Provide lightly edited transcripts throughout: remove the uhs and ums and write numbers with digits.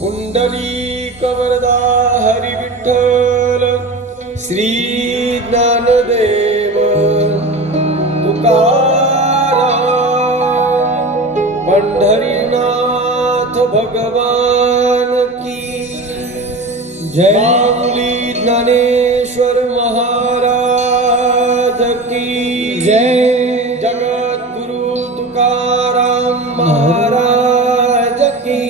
पुंडलिक वरदा हरि विठ्ठल श्री ज्ञानदेव तुकाराम पंढरीनाथ भगवान की जय। माऊली ज्ञानेश्वर महाराज की जय। जगत गुरु तुकाराम महाराज की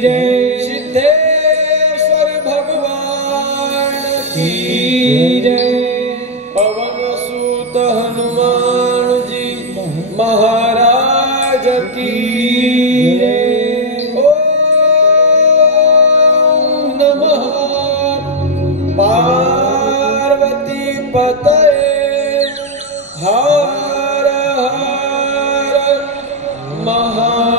जय। सिद्धेश्वर भगवान की जय। पवन सुत हनुमान जी महाराज की जय। ओम नमः पार्वती पतये हर हर महादेव।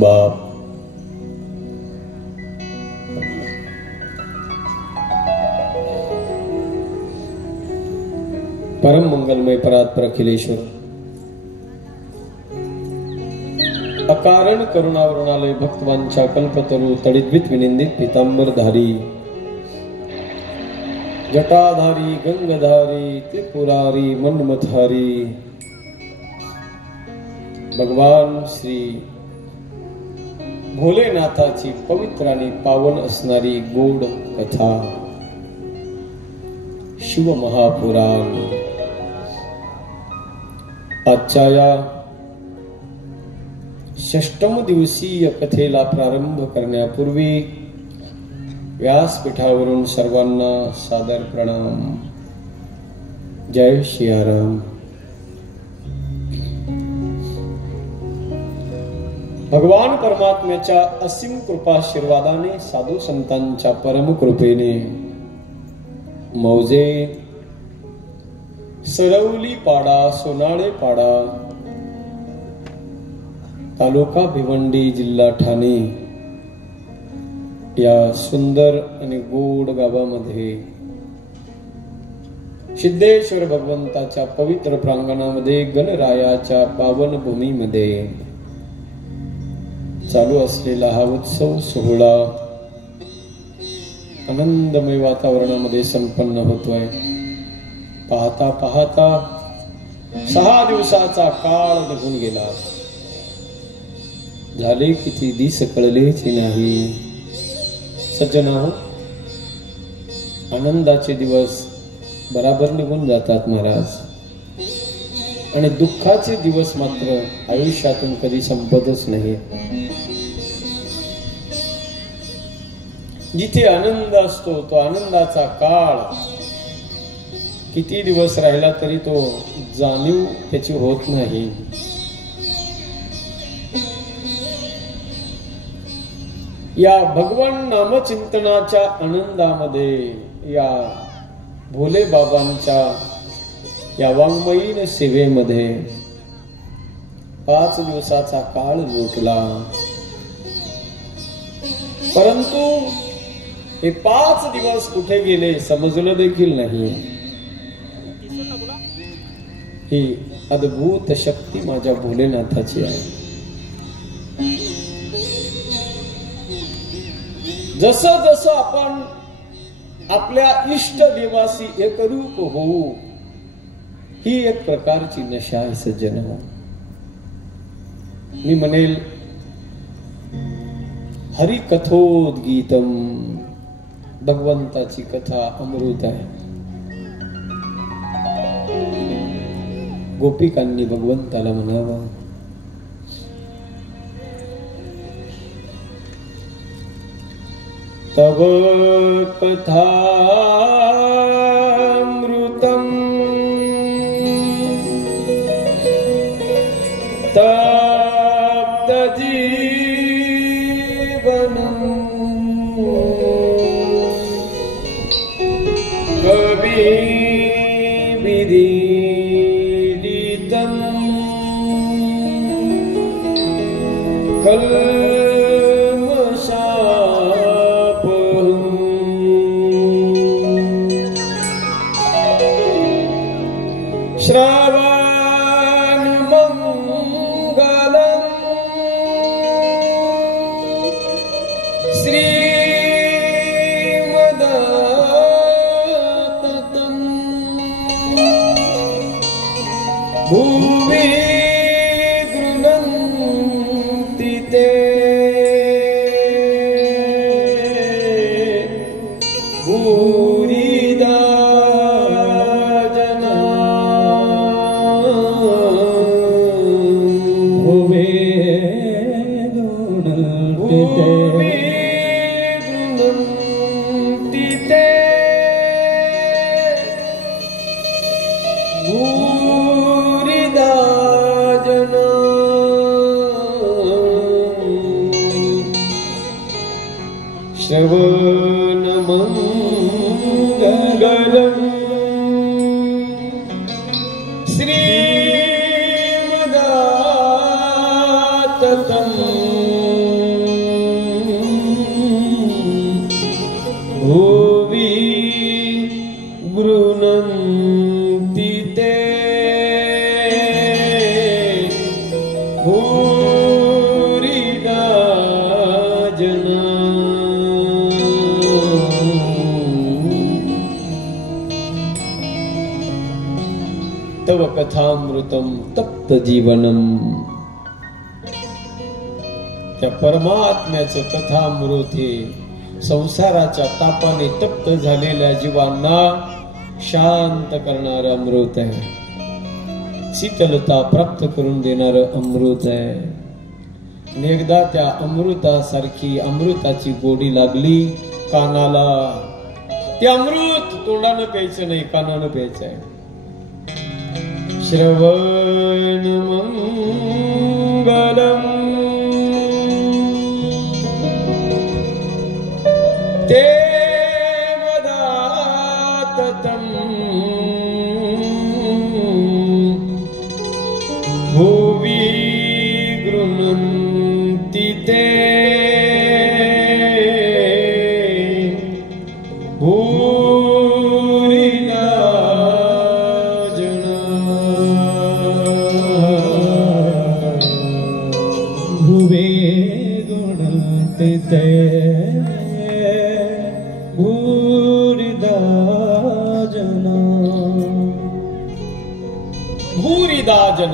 बाप परम मंगलमय परात्पर अखिलेश्वर अकारण करुणावरणालय भक्तवांचा कल्पतरु तडिद्वित विनिंदित पीतांबरधारी जटाधारी गंगधारी त्रिपुरारी मन्मथारी भगवान श्री भोलेनाथाची पवित्र आणि पावन असणारी गोड कथा शिव महापुराण आजच्या या षष्टम दिवसीय कथेला प्रारंभ करण्यापूर्वी व्यासपीठावरून सर्वांना सादर प्रणाम। जय सियाराम। भगवान परमात्म्याच्या असीम कृपाशीर्वादाने साधू संतांच्या परम कृपेने मौजे सरवली पाडा सोनाळे पाडा तालुका भिवंडी जिल्हा ठाणे या सुंदर आणि गोड गावामध्ये सिद्धेश्वर भगवंताच्या पवित्र प्रांगणामध्ये गणरायाच्या पावन भूमीमध्ये चालू असलेला हा उत्सव सोहळा आनंदमय वातावरणामध्ये संपन्न होतोय। पाहता पाहता 6 दिवसाचा काळ निघून गेला। झाले किती दिस कळलेच नाही। सज्जनाहो, आनंदाचे दिवस बराबर निघून जातात महाराज, आणि दुःखाचे दिवस मात्र आयुष्यातून कधी संपतच नाही। जिथे आनंद असतो तो आनंदाचा काळ किती दिवस राहिला तरी तो जाणीव त्याची होत नाही। या भगवान नामचिंतनाच्या आनंदामध्ये, या भोले बाबांच्या या वाङ्मयीन सेवेमध्ये 5 दिवसाचा काळ लोटला, परंतु हे 5 दिवस कुठे गेले समजलं देखील नाही। ही अद्भुत शक्ती माझ्या भोलेनाथाची आहे। जसं जसं आपण आपल्या इष्ट देवाशी एकरूप होऊ, ही एक प्रकारची नशा आहे सज्जन। मी म्हणेल हरिकथोद्गीतम, भगवंताची कथा अमृत आहे। गोपिकांनी भगवंताला म्हणावं, तव कथामृतम तप्त जीवनम कवि विदितं श्रवण मंगलम श्रीमदततं भुवि गृह्णन्ति ते भूरिदा श्रवणमङ्गलम् श्रीमदततं भुवि गृह्णन्ति ते भूरिदा जना। तव कथामृतम तप्त जीवनम, त्या परमात्म्याचं कथामृत हे संसाराच्या तापाने तप्त झालेल्या जीवांना शांत करणारं अमृत आहे, शीतलता प्राप्त करून देणारं अमृत आहे। आणि एकदा त्या अमृतासारखी अमृताची गोडी लागली कानाला, ते अमृत तोंडानं प्यायचं नाही, कानानं प्यायचं आहे। श्रवणमङ्गलम् ते मदाततं भुवि गृह्णन्ति ते भूरिदा जना।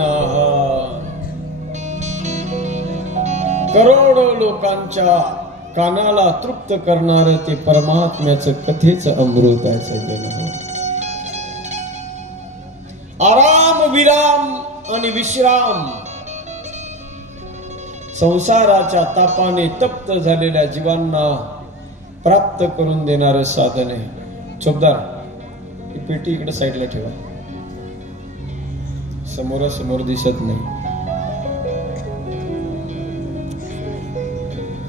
जनाः, करोडो लोकांच्या कानाला तृप्त करणारं ते परमात्म्याचं कथेचं अमृत आहे सज्जन. आराम विराम आणि विश्राम संसाराच्या तापाने तप्त झालेल्या जीवांना प्राप्त करून देणारं साधन आहे. चोपदार, ही पेटी इकडे साईडला ठेवा, समोरासमोर दिसत नाही.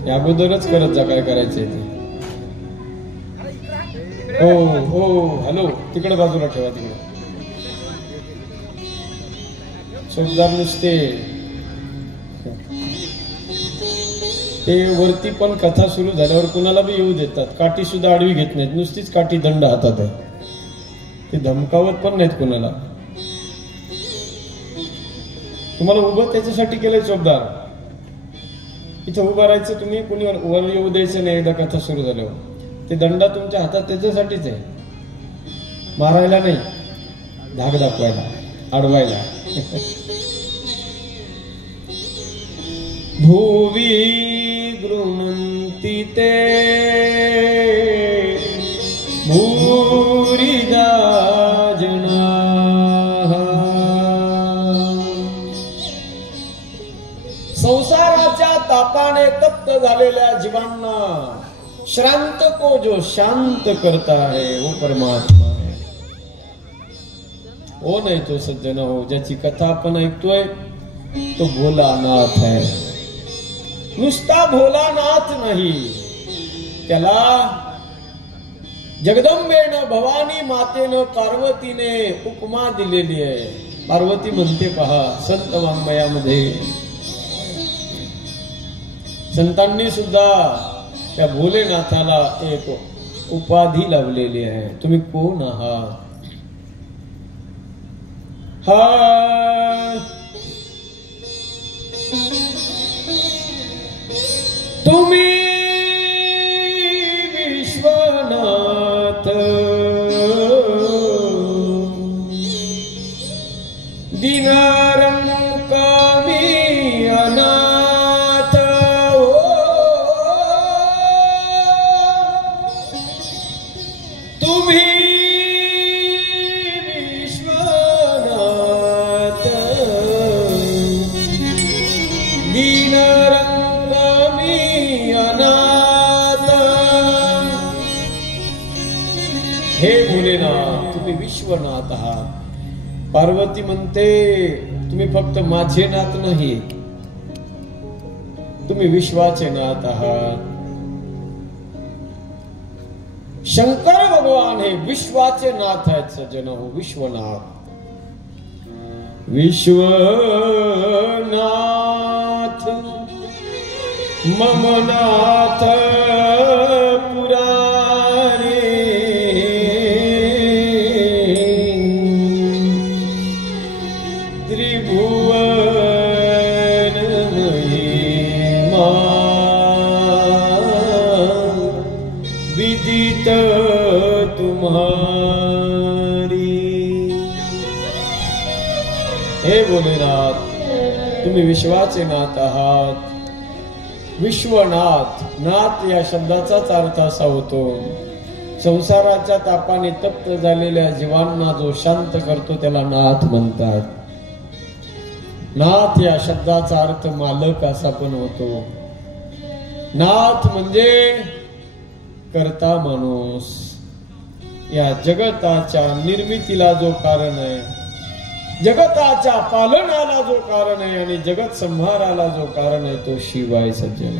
या अगोदरच करत जा काय करायचंय ते. हो हो, हॅलो, तिकडे बाजूला ठेवा. तिकडे चोपदार नुसते ते वरती पण कथा सुरू झाल्यावर कुणाला बी येऊ देतात. काठी सुद्धा आडवी घेत नाहीत, नुसतीच काठी दंड हातात आहे. ते धमकावत पण नाहीत कुणाला. तुम्हाला उभं त्याच्यासाठी केलंय चोपदार. इथं उभं राहायचं, तुम्ही कुणी वर येऊ द्यायचं नाही. एकदा कथा सुरू झाल्यावर ते दंडा तुमच्या हातात त्याच्यासाठीच आहे, मारायला नाही, धाक दाखवायला, अडवायला. भुवी गृह्णन्ति ते भूरिदा जनाः. संसाराच्या तापाने तप्त झालेल्या जीवांना श्रांत को जो शांत करता है वो परमात्मा है. वो नाही तो सज्जन हो, ज्याची कथा आपण ऐकतोय तो भोलानाथ है. नुसता भोलानाथ नाही, त्याला जगदंबेनं, भवानी मातेनं, पार्वतीने उपमा दिलेली आहे. पार्वती म्हणते पहा संत वाङ्मयामध्ये, संतांनी सुद्धा त्या भोलेनाथाला एक उपाधी लावलेली आहे. तुम्ही कोण आहात? हा तुम्ही विश्वनाथ, दीनारं कवी अनाथ. तुम्ही विश्वनाथ, दीनारं हे भोलेनाथ, तुम्ही विश्वनाथ आहात. पार्वती म्हणते तुम्ही फक्त माझे नाथ नाही, तुम्ही विश्वाचे नाथ आहात. शंकर भगवान हे विश्वाचे नाथ आहेत सज्जन हो, विश्वनाथ. विश्वनाथ मम नाथ पुरारे, त्रिभुवन महिमा विदित तुम्हारी. हे भोलेनाथ, तुम्ही विश्वाचे नाथ आहात. विश्वनाथ, नाथ या शब्दाचाच अर्थ असा होतो संसाराच्या तापाने तप्त झालेल्या जीवांना जो शांत करतो त्याला नाथ म्हणतात. नाथ या शब्दाचा अर्थ मालक असा पण होतो. नाथ म्हणजे कर्ता माणूस. या जगताच्या निर्मितीला जो कारण आहे, जगताच्या पालनाला जो कारण आहे आणि जगत संहाराला जो कारण आहे तो शिव आहे सज्जन.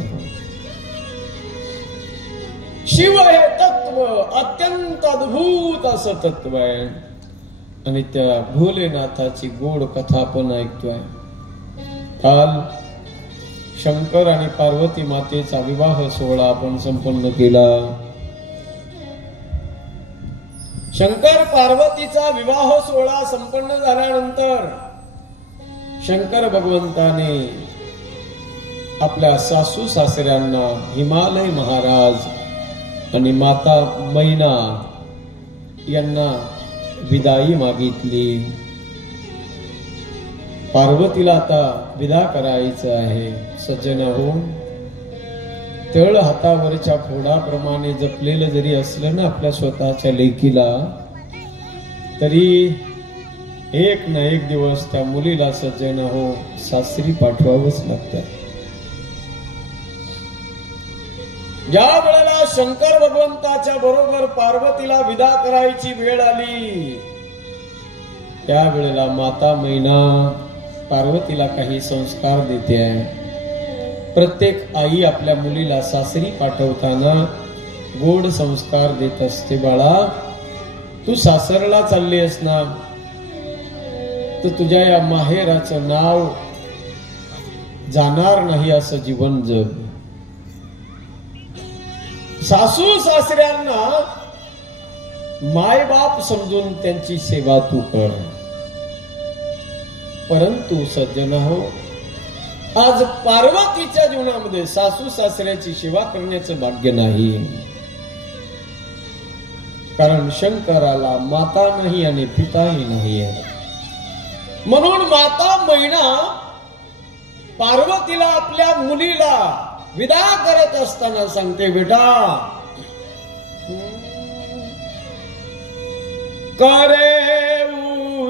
शिव हे तत्व अत्यंत अद्भुत असं तत्व आहे आणि त्या भोलेनाथाची गोड कथा आपण ऐकतोय. काल शंकर आणि पार्वती मातेचा विवाह सोहळा आपण संपन्न केला. शंकर पार्वतीचा विवाह सोहळा संपन्न झाल्यानंतर शंकर भगवंताने आपल्या सासू सासऱ्यांना हिमालय महाराज आणि माता मैना यांना विदाई मागितली. पार्वतीला आता विदा करायचं आहे. सज्जन हो, तळ हातावरच्या फोडाप्रमाणे जपलेलं जरी असलं ना आपल्या स्वतःच्या लेकीला, तरी एक ना एक दिवस त्या मुलीला सज्जन हो सासरी पाठवावंच लागतं. ज्या वेळेला शंकर भगवंताच्या बरोबर पार्वतीला विदा करायची वेळ आली, त्या वेळेला माता मैना पार्वतीला काही संस्कार देते. प्रत्येक आई आपल्या मुलीला सासरी पाठवताना गोड संस्कार देत असते. बाळा, तू सासरला चालली आहेस ना, तर तुझ्या या माहेराचं नाव जाणार नाही असं जीवन जग. सासू सासऱ्यांना मायबाप समजून त्यांची सेवा तू कर. परंतु सज्जन हो, आज पार्वतीच्या जीवनामध्ये सासू सासऱ्याची सेवा करण्याचं भाग्य नाही. कारण शंकराला माता नाही आणि पिताही नाही आहे. म्हणून माता मैना पार्वतीला आपल्या मुलीला विदा करत असताना सांगते, बेटा करे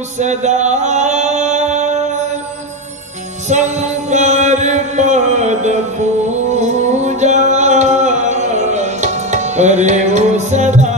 सदा शंकर पद पूजा, करे सदा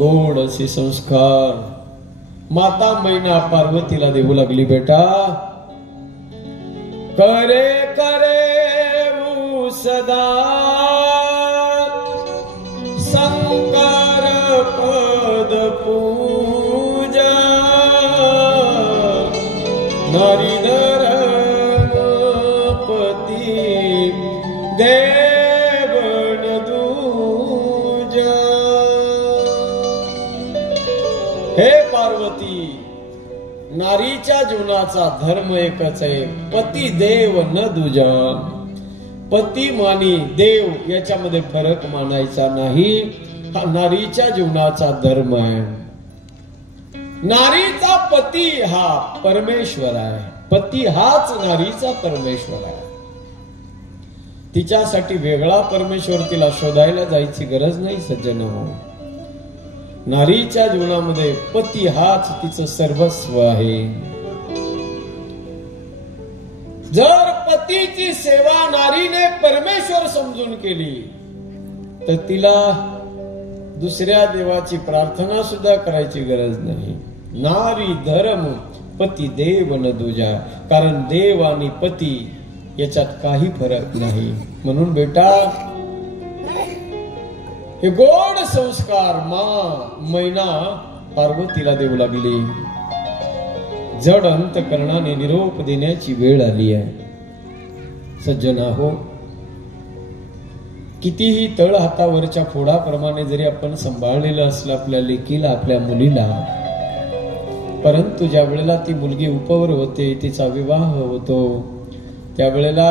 गोड असे संस्कार माता मैना पार्वतीला देऊ लागली. बेटा करे करे सदा शंकर पूजा नारी धर्म पती देवन दूजा। हे पार्वती, नारीच्या जीवनाचा धर्म एकच आहे, पती देव न दूजा। पती मानी देव याच्यामध्ये फरक मानायचा नाही, हा नारीच्या जीवनाचा धर्म आहे। नारीचा पती हा परमेश्वर आहे, पती हाच नारीचा परमेश्वर आहे। तिच्यासाठी वेगळा परमेश्वर तिला शोधायला जायची गरज नाही सज्जन हो। नारीच्या जीवनामध्ये पती हाच तिचं सर्वस्व आहे। जर पतीची सेवा नारीने परमेश्वर समजून केली तर तिला दुसऱ्या देवाची प्रार्थना सुद्धा करायची गरज नाही। नारी धर्म पती देव न दूजा, कारण देव आणि पती याच्यात काही फरक नाही। म्हणून बेटा, हे गोड संस्कार मैना पार्वतीला देऊ लागली। जड अंतकरणाने निरोप देण्याची वेळ आली आहे। सज्जना हो, कितीही तळ हातावरच्या फोडाप्रमाणे जरी आपण सांभाळलेलं असलं आपल्या लेकीला, आपल्या मुलीला, परंतु ज्या वेळेला ती मुलगी उपवर होते, तिचा विवाह होतो, त्यावेळेला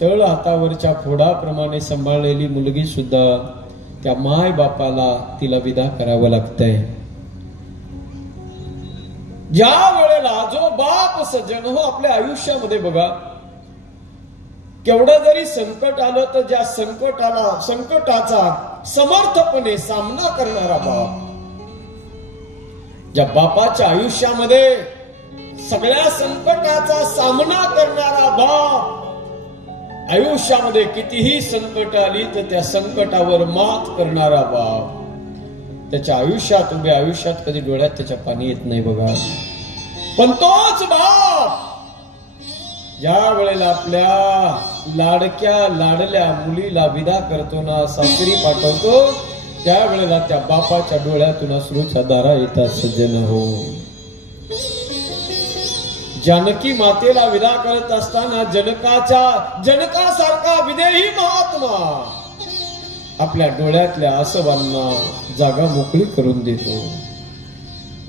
तळ हातावरच्या फोडाप्रमाणे सांभाळलेली मुलगी सुद्धा त्या माय बापाला तिला विदा करावं लागतंय। ज्या वेळेला जो बाप सज्जन हो आपल्या आयुष्यामध्ये बघा, केवढं जरी संकट आलं तर ज्या संकटाचा समर्थपणे सामना करणारा बाप, ज्या बापाच्या आयुष्यामध्ये सगळ्या संकटाचा सामना करणारा बाप, आयुष्यामध्ये कितीही संकट आली तर त्या संकटावर मात करणारा बाप, त्याच्या आयुष्यात उभ्या आयुष्यात कधी डोळ्यात त्याच्या पाणी येत नाही बघा। पण तोच बाप ज्या वेळेला आपल्या लाडक्या लाडल्या मुलीला विदा करतो ना, सासरी पाठवतो, त्यावेळेला त्या बापाच्या डोळ्यातून अश्रूच्या धारा येतात सज्जन हो। जानकी मातेला विदा करत असताना जनकासारखा विदेही महात्मा आपल्या डोळ्यातल्या आसवांना जागा मोकळी करून देतो।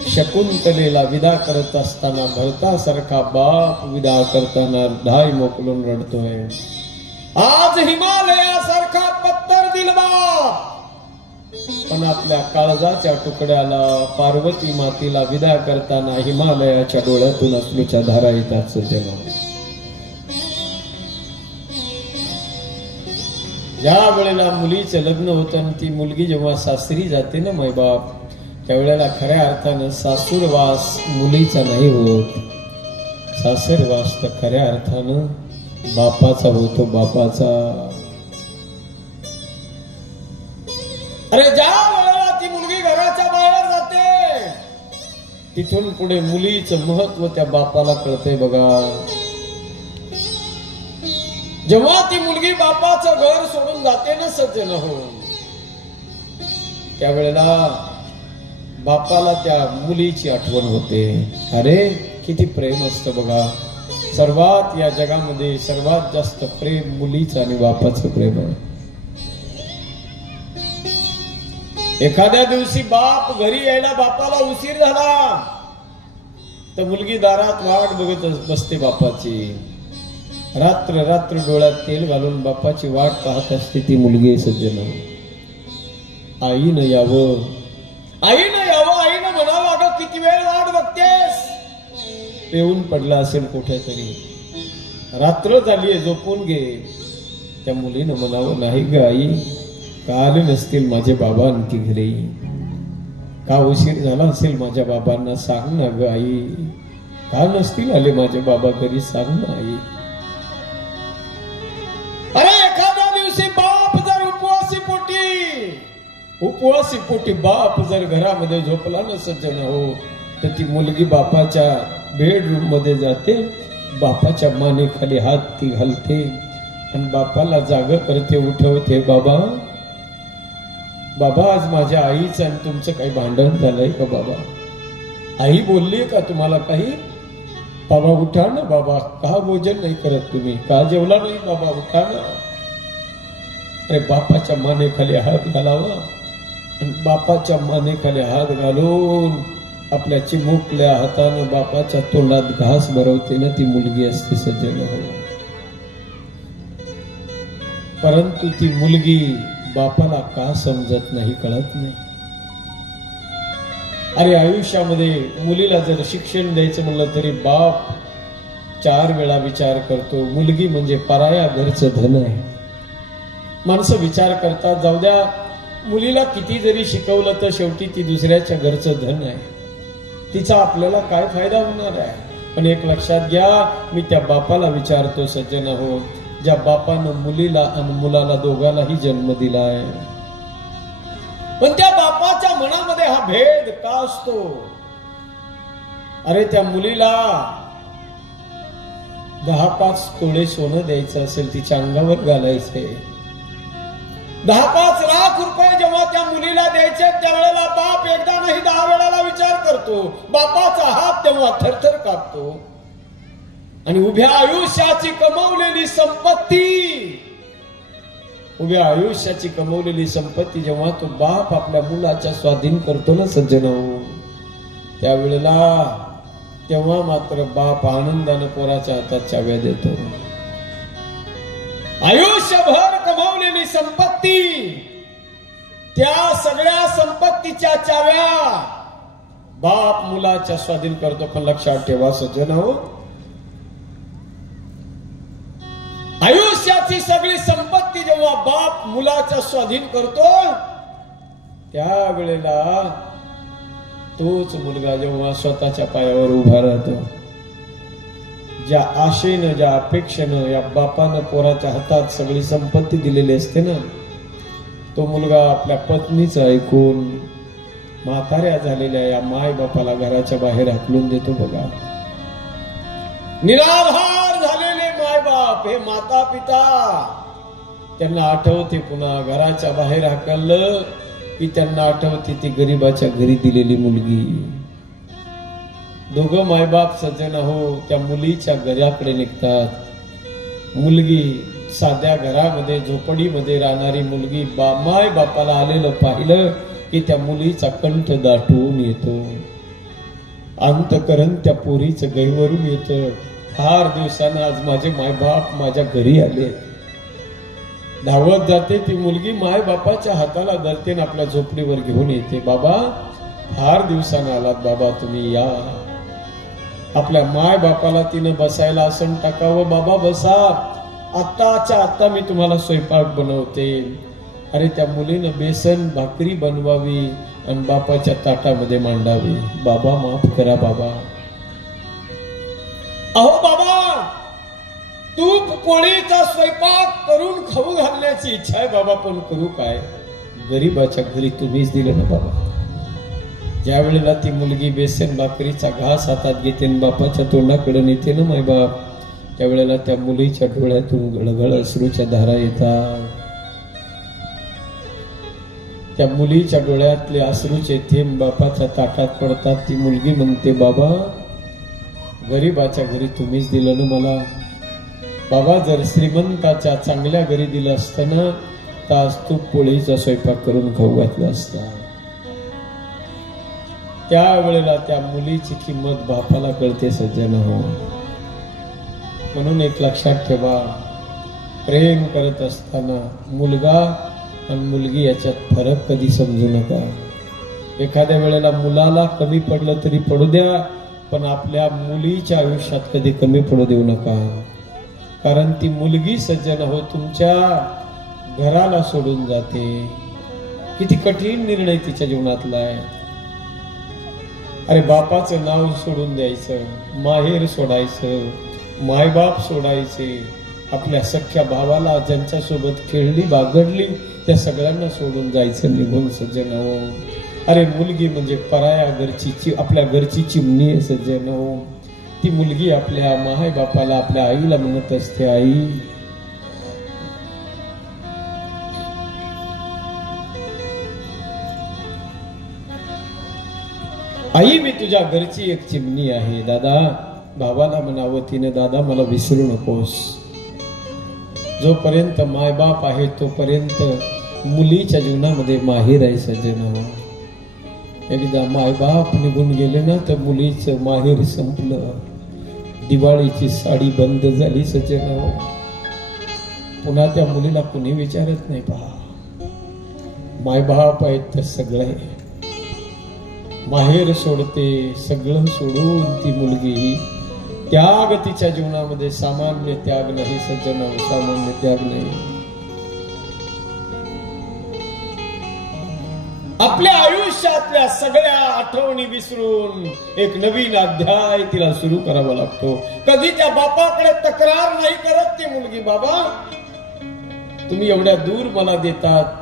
शकुंतलेला विदा करत असताना भरतासारखा बाप विदा करताना धाय मोकलून रडतोय। आज हिमालयासारखा पत्तर दिल बाप, पण आपल्या काळजाच्या तुकड्याला पार्वती मातेला विदा करताना हिमालयाच्या डोळ्यातून अश्रूच्या धारा येतात सज्जन। ज्या वेळेला मुलीचं लग्न होतं आणि ती मुलगी जेव्हा सासरी जाते ना मायबाप, त्यावेळेला खऱ्या अर्थानं सासूरवास मुलीचा नाही होत, सासरवास तर खऱ्या अर्थानं बापाचा होतो, बापाचा। अरे ज्या वेळेला ती मुलगी घराच्या बाहेर जाते, तिथून पुढे मुलीचं महत्व त्या बापाला कळतंय बघा। जेव्हा ती मुलगी बापाचं घर सोडून जाते ना सज्जन हो, त्यावेळेला बापाला त्या मुलीची आठवण होते। अरे किती प्रेम असतं बघा। सर्वात या जगामध्ये सर्वात जास्त प्रेम मुलीचं आणि बापाचं प्रेम आहे। एखाद्या दिवशी बाप घरी यायला बापाला उशीर झाला तर मुलगी दारात वाट बघत बसते बापाची। रात्र रात्र डोळ्यात तेल घालून बापाची वाट पाहत असते ती मुलगी सज्जन। आईनं यावं, आईनं यावं, आईनं म्हणावं, अगं किती वेळ वाट बघतेस? पेऊन पडला असेल कुठेतरी, रात्र झालीये, झोपून घे। त्या मुलीनं म्हणावं, नाही ग आई, का आले नसतील माझे बाबा आणखी घरी? का उशीर झाला असेल माझ्या बाबांना? सांग ना ग आई, का नसतील आले माझे बाबा घरी? सांग ना आई। अरे एखाद्या दिवशी बाप जर उपवासी पोटी बाप जर घरामध्ये झोपला ना सज्जन हो, तर ती मुलगी बापाच्या बेडरूम मध्ये जाते, बापाच्या मानेखाली हात ती घालते आणि बापाला जाग करते, उठवते, बाबा बाबा आज माझ्या आईचं आणि तुमचं काही भांडण झालंय का बाबा? आई बोलली का तुम्हाला काही? बाबा उठा ना बाबा, का भोजन नाही करत तुम्ही? का जेवला नाही बाबा? उठा ना. अरे बापाच्या मानेखाली हात घालावा आणि बापाच्या मानेखाली हात घालून आपल्या चिमुकल्या हातानं बापाच्या तोंडात घास भरवते ना, ती मुलगी असते सज्जन हो. परंतु ती मुलगी बापाला का समजत नाही, कळत नाही. अरे आयुष्यामध्ये मुलीला जर शिक्षण द्यायचं म्हणलं तरी बाप 4 वेळा विचार करतो. मुलगी म्हणजे पराया घरचं धन आहे. माणसं विचार करतात जाऊ द्या, मुलीला किती जरी शिकवलं तर शेवटी ती दुसऱ्याच्या घरचं धन आहे, तिचा आपल्याला काय फायदा होणार आहे. पण एक लक्षात घ्या, मी त्या बापाला विचारतो सज्जन हो, ज्या बापानं मुलीला आणि मुलाला दोघांनाही जन्म दिलाय, पण त्या बापाच्या मनामध्ये हा भेद का असतो? अरे त्या मुलीला 10-5 तोळे सोनं द्यायचं असेल, तिच्या अंगावर घालायचंय. 10-5 लाख रुपये जेव्हा त्या मुलीला द्यायचे, त्यावेळेला बाप एकदा नाही 10 वेळाला विचार करतो. बापाचा हात तेव्हा थरथर कापतो. आणि उभ्या आयुष्याची कमवलेली संपत्ती, उभ्या आयुष्याची कमवलेली संपत्ती जेव्हा तो बाप आपल्या मुलाच्या स्वाधीन करतो ना सज्जन, त्यावेळेला तेव्हा मात्र बाप आनंदानं पोराच्या हातात चाव्या देतो. आयुष्यभर कमवलेली संपत्ती, त्या सगळ्या संपत्तीच्या चाव्या बाप मुलाच्या स्वाधीन करतो. पण लक्षात ठेवा सज्जन हो, आयुष्याची सगळी संपत्ती जेव्हा बाप मुलाच्या स्वाधीन करतो, त्यावेळेला तोच मुलगा जेव्हा स्वतःच्या पायावर उभा राहतो, ज्या आशेनं ज्या अपेक्षेनं या बापानं पोराच्या हातात सगळी संपत्ती दिलेली असते ना, तो मुलगा आपल्या पत्नीचं ऐकून म्हाताऱ्या झालेल्या या माय बापाला घराच्या बाहेर हाकलून देतो. बघा, निराधार झालेले माय बाप, हे माता पिता, त्यांना आठवते पुन्हा घराच्या बाहेर हाकललं की त्यांना आठवते ती गरीबाच्या घरी दिलेली मुलगी. दोघं मायबाप सज्जन हो त्या मुलीच्या घराकडे निघतात. मुलगी साध्या घरामध्ये झोपडीमध्ये राहणारी मुलगी माय बापाला आलेलं पाहिलं की त्या मुलीचा कंठ दाटून येतो. अंतकरण त्या पोरीचं गैवरून येतं. फार दिवसानं आज माझे मायबाप माझ्या घरी आले. धावत जाते ती मुलगी, माय बापाच्या हाताला धरते आणि आपल्या झोपडीवर घेऊन येते. बाबा फार दिवसानं आलात बाबा, तुम्ही या. आपल्या माय बापाला तिनं बसायला आसन टाकावं. बाबा बसा, आत्ताच्या आत्ता मी तुम्हाला स्वयंपाक बनवते. अरे त्या मुलीनं बेसन भाकरी बनवावी आणि बापाच्या ताटामध्ये मांडावी. बाबा माफ करा बाबा. अहो बाबा, तूप पोळीचा स्वयंपाक करून खाऊ घालण्याची इच्छा आहे बाबा, पण करू काय? गरीबाच्या घरी तुम्हीच दिलं ना बाबा. ज्या वेळेला ती मुलगी बेसन भाकरीचा घास हातात घेते आणि बापाच्या तोंडाकडे नेते ना माय बाप, त्यावेळेला त्या मुलीच्या डोळ्यातून गळगळ अश्रूच्या धारा येतात. त्या मुलीच्या डोळ्यातले अश्रूचे थेंब बापाच्या ताटात पडतात. ती मुलगी म्हणते, बाबा गरीबाच्या घरी तुम्हीच दिलं ना मला. बाबा जर श्रीमंताच्या चांगल्या घरी दिलं असतं ना, तर आज तूप पोळीचा स्वयंपाक करून खाऊ घातला असता. त्यावेळेला त्या मुलीची किंमत बापाला कळते सज्जन हो. म्हणून एक लक्षात ठेवा, प्रेम करत असताना मुलगा आणि मुलगी याच्यात फरक कधी समजू नका. एखाद्या वेळेला मुलाला कमी पडलं तरी पडू द्या, पण आपल्या मुलीच्या आयुष्यात कधी कमी पडू देऊ नका. कारण ती मुलगी सज्जन हो तुमच्या घराला सोडून जाते. किती कठीण निर्णय तिच्या जीवनातला आहे. अरे बापाचं नाव सोडून द्यायचं, माहेर सोडायचं, मायबाप सोडायचे, आपल्या सख्या भावाला ज्यांच्या सोबत खेळली बागडली त्या सगळ्यांना सोडून जायचं निघून सज्जन हो. अरे मुलगी म्हणजे पराया घरची, आपल्या घरची चिमणी आहे सज्जन हो. ती मुलगी आपल्या माय बापाला, आपल्या आईला म्हणत असते, आई आई मी तुझ्या घरची एक चिमणी आहे. दादा बाबाला म्हणावं तिने, दादा मला विसरू नकोस. जोपर्यंत मायबाप आहे तोपर्यंत मुलीच्या जीवनामध्ये माहेर आहे सज्जन. एकदा मायबाप निघून गेले ना तर मुलीचं माहेर संपलं. दिवाळीची साडी बंद झाली सज्जन. पुन्हा त्या मुलीला कुणी विचारत नाही. पहा मायबाप आहेत तर सगळं आहे. माहेर सोडते, सगळं सोडून ती मुलगी त्याग तिच्या जीवनामध्ये. सामान्य त्याग नाही सज्जन, सामान्य त्याग नाही. आपल्या आयुष्यातल्या सगळ्या आठवणी विसरून एक नवीन अध्याय तिला सुरू करावा लागतो. कधी त्या बापाकडे तक्रार नाही करत ती मुलगी, बाबा तुम्ही एवढ्या दूर मला देतात,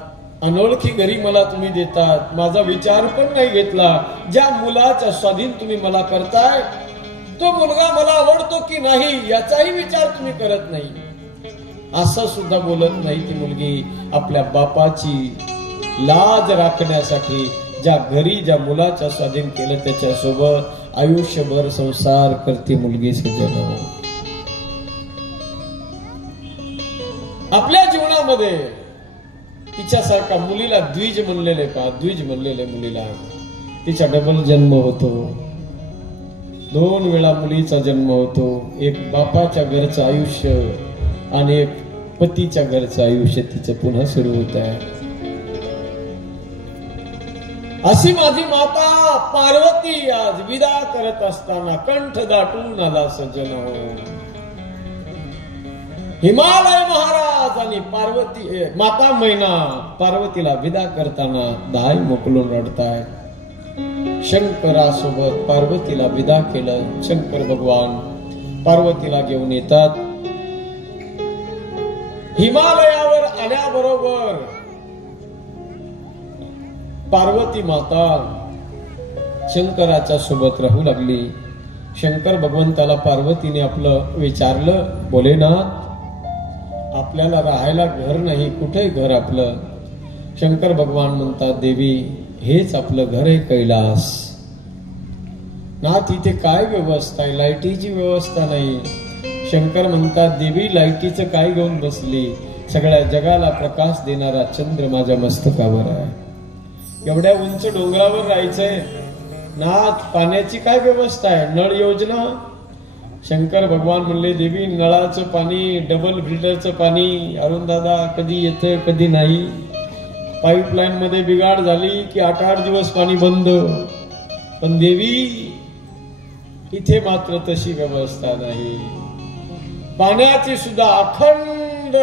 अनोळखी घरी मला तुम्ही देतात, माझा विचार पण नाही घेतला. ज्या मुलाचा स्वाधीन तुम्ही मला करताय तो मुलगा मला आवडतो की नाही याचाही विचार तुम्ही करत नाही. असं सुद्धा बोलत नाही ती मुलगी. आपल्या बापाची लाज राखण्यासाठी ज्या घरी ज्या मुलाच्या स्वाधीन केलं त्याच्यासोबत आयुष्यभर संसार करते मुलगी सज्जन. आपल्या जीवनामध्ये तिच्यासारखा मुलीला द्विज म्हणलेले का, द्विज म्हणलेले मुलीला तिचा डबल जन्म होतो. 2 वेळा मुलीचा जन्म होतो. एक बापाच्या घरचं आयुष्य आणि एक पतीच्या घरचं आयुष्य तिचं पुन्हा सुरू होत आहे. अशी माझी माता पार्वती आज विदा करत असताना कंठ दाटून आला सज्जन हो. हिमालय महाराज आणि पार्वती माता मैना पार्वतीला विदा करताना दाय मोकलून रडताय. शंकरासोबत पार्वतीला विदा केलं. शंकर भगवान पार्वतीला घेऊन येतात. हिमालयावर आल्याबरोबर पार्वती माता शंकराच्या सोबत राहू लागली. शंकर भगवंताला पार्वतीने आपलं विचारलं, भोलेनाथ आपल्याला राहायला घर नाही, कुठे घर आपलं? शंकर भगवान म्हणतात, देवी हेच आपलं घर आहे कैलास. ना तिथे काय व्यवस्था आहे? लाईटीची व्यवस्था नाही. शंकर म्हणतात, देवी लाईटीचं काय घेऊन बसली? सगळ्या जगाला प्रकाश देणारा चंद्र माझ्या मस्तकावर आहे. एवढ्या उंच डोंगरावर राहायचंय. नाथ पाण्याची काय व्यवस्था आहे? नळ योजना? शंकर भगवान म्हणले, देवी नळाचं पाणी, डबल फिल्टरचं पाणी अरुण दादा कधी येतं कधी नाही. पाईपलाईन मध्ये बिघाड झाली की 8-8 दिवस पाणी बंद. पण देवी इथे मात्र तशी व्यवस्था नाही. पाण्याची सुद्धा अखंड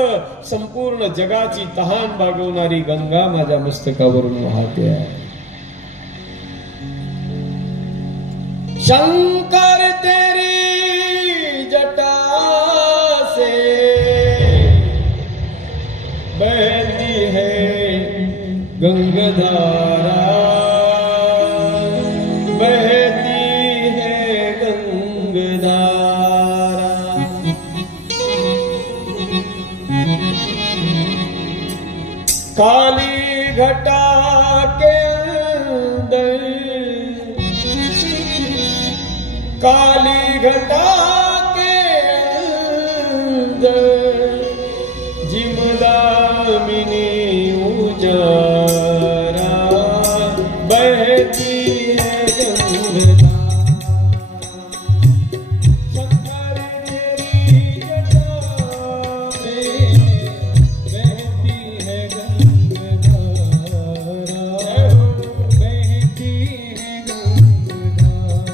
संपूर्ण जगाची तहान भागवणारी गंगा माझ्या मस्तकावरून वाहते आहे. शंकर तेरी जटा से बहती है गंगाधारा, बहती है गंगाधारा. काली घटा के अंदर, काली घटा के अंदर जिमदामिनी उजारा, बहती है गंगा. शंकर तेरी जटा में बहती है गंगाधारा, बहती है गंगाधारा.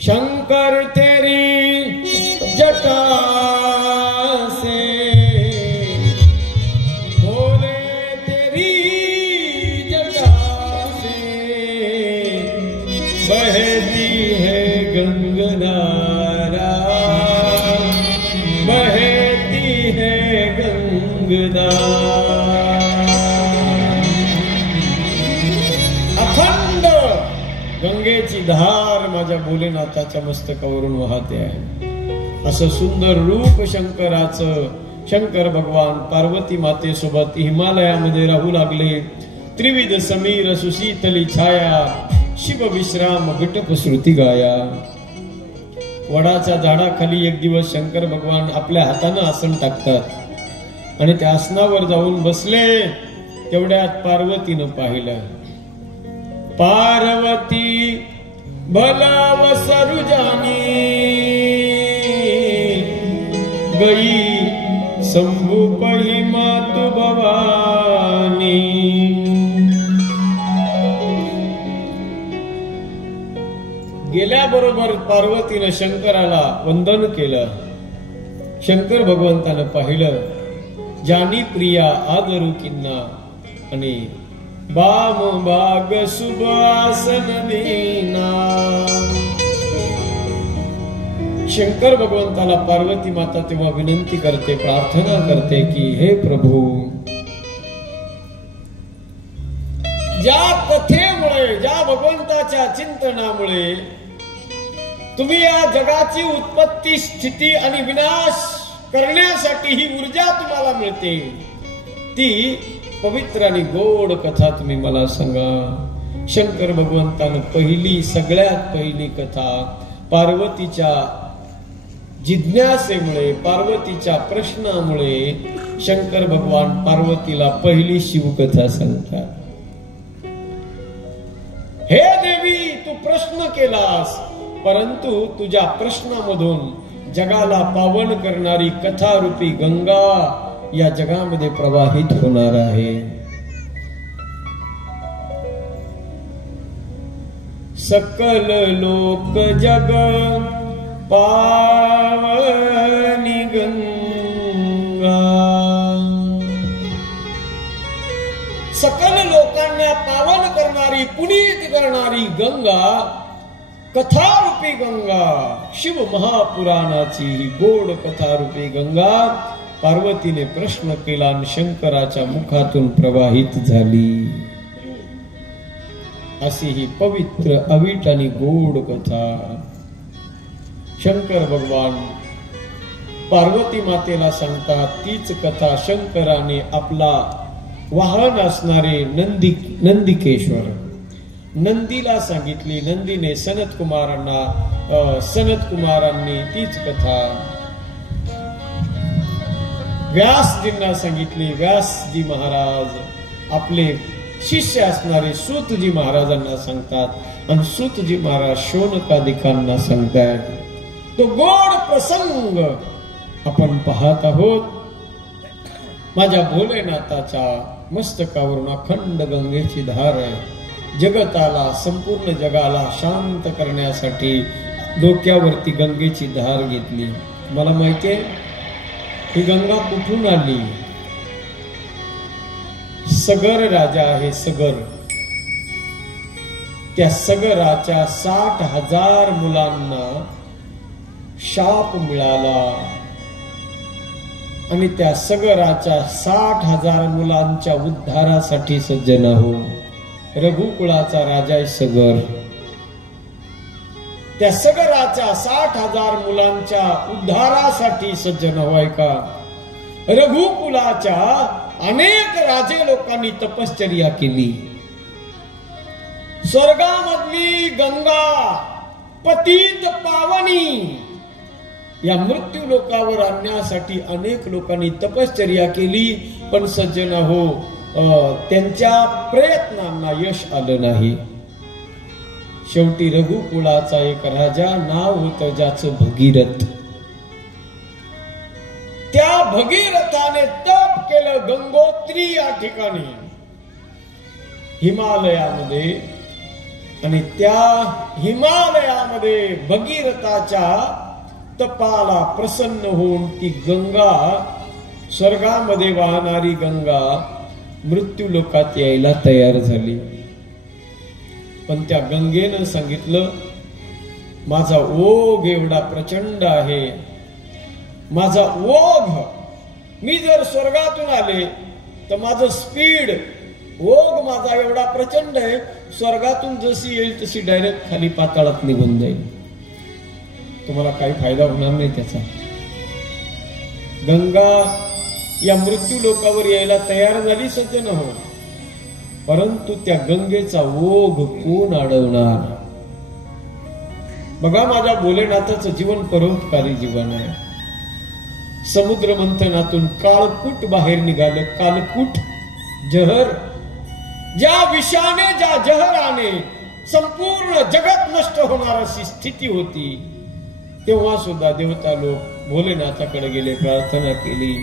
शंकर तेरी जटा से भोले तेरी जटा से बहती है गंगधारा, बहती है गंगधारा। अखंड गंगेची धार माझ्या भोलेनाथाच्या मस्तकावरून वाहते आहे। असं सुंदर रूप शंकराचं। शंकर भगवान पार्वती मातेसोबत हिमालयामध्ये राहू लागले। त्रिविध समीर सुशीतली छाया, शिव विश्राम विटप श्रुती गाया। वडाच्या झाडाखाली एक दिवस शंकर भगवान आपल्या हाताने आसन टाकतात आणि त्या आसनावर जाऊन बसले। तेवढ्यात पार्वतीनं पाहिलं। पार्वती भला वसरु जानी, गई शंभू पही मातु भवानी। गेल्याबरोबर पार्वतीनं शंकराला वंदन केलं। शंकर भगवंतानं पाहिलं, जानी प्रिया आदरू किन्ना आणि बाम बाग शुभ आसन देना। शंकर भगवंताला पार्वती माता तेव्हा विनंती करते, प्रार्थना करते की हे प्रभू, ज्या कथेमुळे, ज्या भगवंताच्या चिंतनामुळे तुम्ही या जगाची उत्पत्ती, स्थिती आणि विनाश करण्यासाठी ही ऊर्जा तुम्हाला मिळते, ती पवित्र आणि गोड कथा तुम्ही मला सांगा। शंकर भगवंतानं पहिली, सगळ्यात पहिली कथा पार्वतीच्या जिज्ञासेमुळे, पार्वतीच्या प्रश्नामुळे शंकर भगवान पार्वतीला पहिली शिवकथा सांगतात। हे देवी, तू प्रश्न केलास, परंतु तुझ्या प्रश्नामधून जगाला पावन करणारी कथारूपी गंगा या जगामध्ये प्रवाहित होणार आहे। सकल लोक जग पावनी गंगा, सकल लोकांना पावन करणारी, पुनीत करणारी गंगा, कथारूपी गंगा, शिव महापुराणाची ही गोड कथारूपी गंगा पार्वतीने प्रश्न केला आणि शंकराच्या मुखातून प्रवाहित झाली। अशी ही पवित्र, अवीट आणि गोड कथा शंकर भगवान पार्वती मातेला सांगतात। तीच कथा शंकराने आपला वाहन असणारे नंदिकेश्वर नंदीला सांगितली। नंदीने सनत कुमारांनी तीच कथा व्यासजींना सांगितली। व्यासजी महाराज आपले शिष्य असणारे सूतजी महाराजांना सांगतात आणि सूतजी महाराज शौनकादिकांना सांगतात। तो गोड प्रसंग आपण पाहत आहोत। माझ्या भोलेनाथाच्या मस्तकावरून अखंड गंगेची धार आहे। जगताला, संपूर्ण जगाला शांत करण्यासाठी डोक्यावरती गंगेची धार घेतली। मला माहितीये ही गंगा कुठून आली? सगर राजा आहे सगर, त्या सगराच्या 60,000 मुलांना शाप मिळाला आणि त्या सगराच्या 60,000 मुलांच्या उद्धारासाठी सज्जन हो। रघुकुळाचा राजा आहे सगर। त्या सगराच्या 60,000 मुलांच्या उद्धारासाठी सज्जन हवाय का? रघुकुलाच्या अनेक राजे लोकांनी तपश्चर्या केली। स्वर्गामधली गंगा पतित पावनी या मृत्यू लोकावर आणण्यासाठी अनेक लोकांनी तपश्चर्या केली, पण सज्जन हो त्यांच्या प्रयत्नांना यश आलं नाही। शेवटी रघुकुलाचा एक राजा, नाव होतं ज्याचं भगीरथ। त्या भगीरथाने तप केलं गंगोत्री या ठिकाणी हिमालयामध्ये। आणि त्या हिमालयामध्ये भगीरथाच्या तपाला प्रसन्न होऊन ती गंगा, स्वर्गामध्ये वाहणारी गंगा मृत्यू लोकात यायला तयार झाली. पण त्या गंगेनं सांगितलं, माझा ओघ एवढा प्रचंड आहे, माझा ओघ, मी जर स्वर्गातून आले तर माझं स्पीड, ओघ माझा एवढा प्रचंड आहे, स्वर्गातून जशी येईल तशी डायरेक्ट खाली पाताळात निघून जाईल. तुम्हाला काही फायदा होणार नाही त्याचा. गंगा या मृत्यू लोकावर यायला तयार झाली सज्जन हो, परंतु त्या गंगेचा ओघ कोण अडवणार? बघा, माझ्या भोलेनाथाचं जीवन परोपकारी जीवन आहे. समुद्र मंथनातून काळकूट बाहेर निघालं, कालकूट जहर, ज्या विषाने, ज्या जहराने संपूर्ण जगत नष्ट होणार अशी स्थिती होती, तेव्हा सुद्धा देवता लोक भोलेनाथाकडे गेले, प्रार्थना केली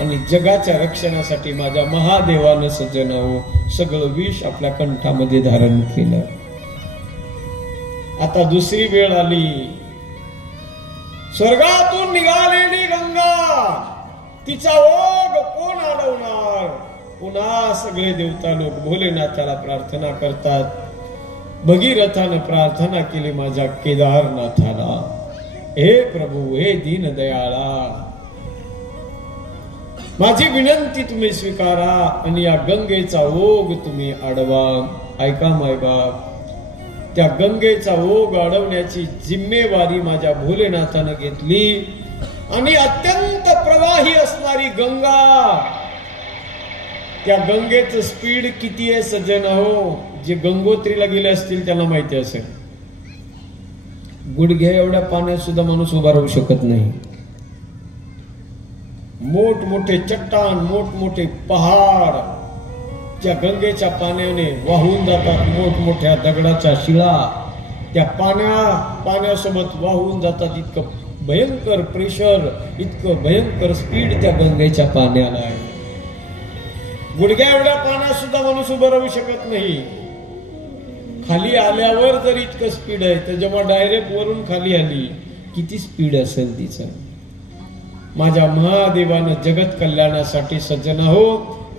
आणि जगाच्या रक्षणासाठी माझ्या महादेवानं सज्जन हो सगळं विष आपल्या कंठामध्ये धारण केलं. आता दुसरी वेळ आली, स्वर्गातून निघालेली गंगा, तिचा ओघ कोण अडवणार? पुन्हा सगळे देवता लोक भोलेनाथाला प्रार्थना करतात. भगीरथानं प्रार्थना केली माझ्या केदारनाथाला, हे प्रभू, हे दीनदयाळा, माझी विनंती तुम्ही स्वीकारा आणि या गंगेचा ओघ तुम्ही अडवा. ऐका मायबाप, त्या गंगेचा ओघ अडवण्याची जिम्मेवारी माझ्या भोलेनाथानं घेतली आणि अत्यंत प्रवाही असणारी गंगा, त्या गंगेचं स्पीड किती आहे सज्जन हो, जे गंगोत्रीला गेले असतील त्यांना माहिती असेल. गुडघ्या एवढ्या पाण्यात सुद्धा माणूस उभा राहू शकत नाही. मोठमोठे चट्टान, मोठमोठे पहाड त्या गंगेच्या पाण्याने वाहून जातात. मोठमोठ्या दगडाच्या शिळा त्या पाण्यासोबत वाहून जातात. इतकं भयंकर प्रेशर, इतकं भयंकर स्पीड त्या गंगेच्या पाण्याला आहे. गुडघ्या एवढ्या पाण्यात सुद्धा माणूस उभं राहू शकत नाही. खाली आल्यावर जर इतकं स्पीड आहे, तर जेव्हा डायरेक्ट वरून खाली आली किती स्पीड असेल तिचं. माझ्या महादेवानं जगत कल्याणासाठी सज्जन हो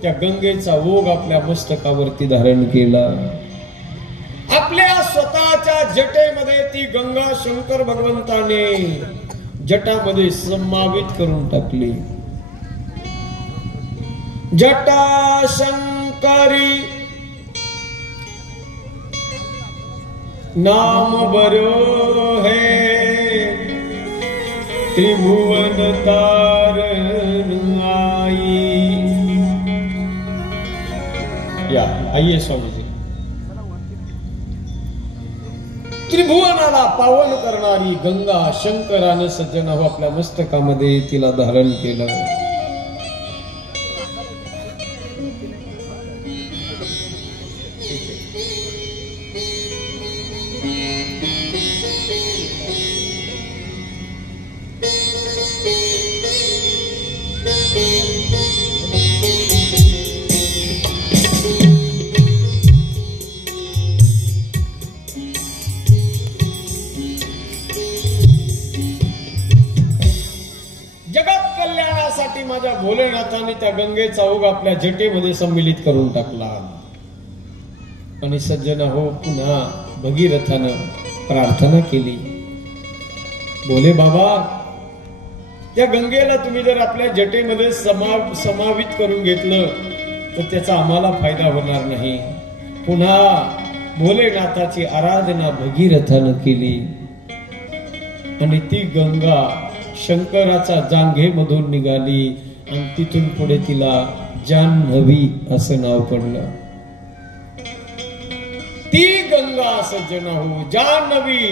त्या गंगेचा ओघ आपल्या मस्तकावरती धारण केला. आपल्या स्वतःच्या जटेमध्ये ती गंगा शंकर भगवंताने जटामध्ये समावित करून टाकली. जटा शंकरी नाम बरो है, त्रिभुवन तारण आई. या आइए स्वामीजी. त्रिभुवनाला पावन करणारी गंगा शंकरानं सज्जन हो आपल्या मस्तकामध्ये तिला धारण केलं. माझ्या भोलेनाथाने त्या गंगेचा ओघ आपल्या जटेमध्ये सम्मिलित करून टाकला. आणि सज्जन हो पुन्हा भगीरथानं प्रार्थना केली, भोले बाबा, त्या गंगेला तुम्ही जर आपल्या जटेमध्ये समावित करून घेतलं तर त्याचा आम्हाला फायदा होणार नाही. पुन्हा भोलेनाथाची आराधना भगीरथानं केली आणि ती गंगा शंकराच्या जांघेमधून निघाली आणि तिथून पुढे तिला जान्हवी असं नाव पडलं. ती गंगा सज्जन हो जान्हवी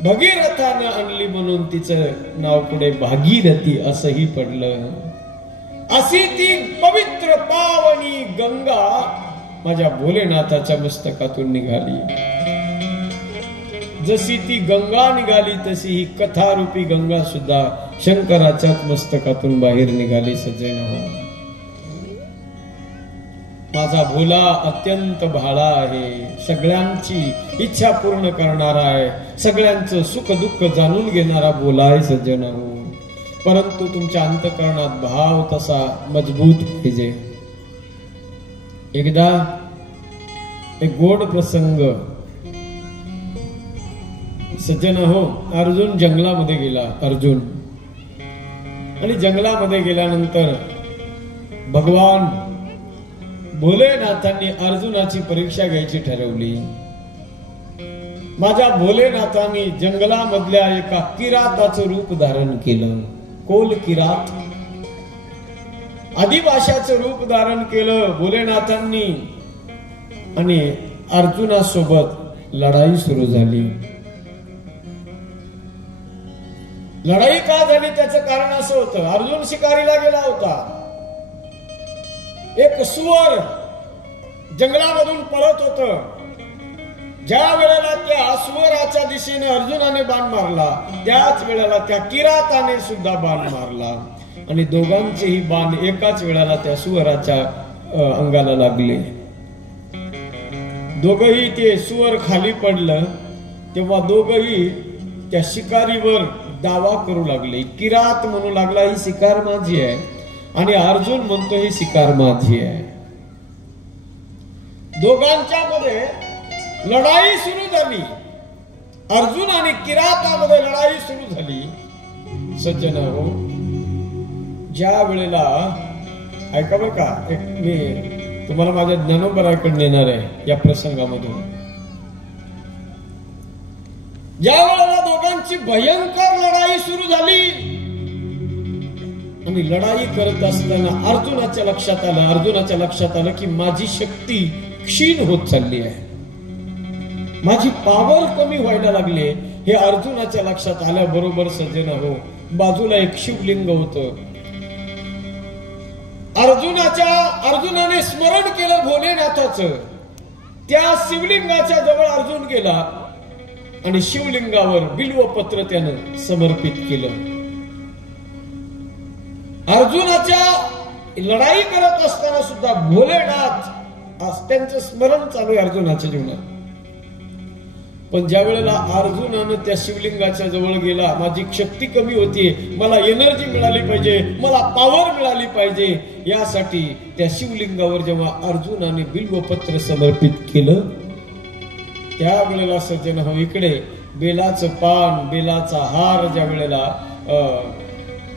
भगीरथानं आणली म्हणून तिचं नाव पुढे भागीरथी असंही पडलं. अशी ती पवित्र पावनी गंगा माझ्या भोलेनाथाच्या मस्तकातून निघाली. जशी ती गंगा निघाली तशी ही कथारूपी गंगा सुद्धा शंकराच्याच मस्तकातून बाहेर निघाली सज्जन हो. माझा भोला अत्यंत भाळा आहे, सगळ्यांची इच्छा पूर्ण करणारा आहे, सगळ्यांचं सुख दुःख जाणून घेणारा भोला आहे सज्जनांनो. परंतु तुमच्या अंतःकरणात भाव तसा मजबूत पाहिजे. एकदा एक गोड प्रसंग सज्जनांनो, अर्जुन जंगलामध्ये गेला. अर्जुन आणि जंगलामध्ये गेल्यानंतर भगवान भोलेनाथांनी अर्जुनाची परीक्षा घ्यायची ठरवली. माझ्या भोलेनाथांनी जंगलामधल्या एका किराताचं रूप धारण केलं. कोल किरात, आदिवाशाचं रूप धारण केलं भोलेनाथांनी आणि अर्जुनासोबत लढाई सुरू झाली. लढाई का झाली त्याचं कारण असं होतं, अर्जुन शिकारीला गेला होता. एक सुवर जंगलामधून पळत होत. ज्या वेळेला त्या सुवराच्या दिशेने अर्जुनाने बाण मारला, त्याच वेळेला त्या किराताने सुद्धा बाण मारला आणि दोघांचेही बाण एकाच वेळेला त्या सुवराच्या अंगाला लागले. दोघही ते सुवर खाली पडलं तेव्हा दोघही त्या शिकारीवर दावा करू लागले. किरात म्हणू लागला ही शिकार माझी आहे आणि अर्जुन म्हणतो ही शिकार माझी आहे. दोघांच्या मध्ये लढाई सुरू झाली. अर्जुन आणि किरातामध्ये लढाई सुरू झाली. सज्जनांनो, ज्या वेळेला ऐका बरं का, एक मी तुम्हाला माझ्या ज्ञानोबराकडे नेणार आहे या प्रसंगामधून. ज्या वेळेला दोघांची भयंकर लढाई सुरू झाली आणि लढाई करत असताना अर्जुनाच्या लक्षात आलं की माझी शक्ती क्षीण होत चालली आहे, माझी पावर कमी व्हायला लागली. हे अर्जुनाच्या लक्षात आल्याबरोबर सज्जनांनो, बाजूला एक शिवलिंग होतं. अर्जुनाने स्मरण केलं भोलेनाथाचं. त्या शिवलिंगाच्या जवळ अर्जुन गेला आणि शिवलिंगावर बिल्वपत्र त्यानं समर्पित केलं. अर्जुनाच्या लढाई करत असताना सुद्धा भोलेनाथ त्यांचं स्मरण चालू आहे अर्जुनाच्या जीवनात. पण ज्या वेळेला अर्जुनानं त्या शिवलिंगाच्या जवळ गेला, माझी शक्ती कमी होतीये, मला एनर्जी मिळाली पाहिजे, मला पॉवर मिळाली पाहिजे, यासाठी त्या शिवलिंगावर जेव्हा अर्जुनाने बिल्वपत्र समर्पित केलं, त्या वेळेला सज्जन हो, इकडे बेलाचं पान, बेलाचा हार ज्या वेळेला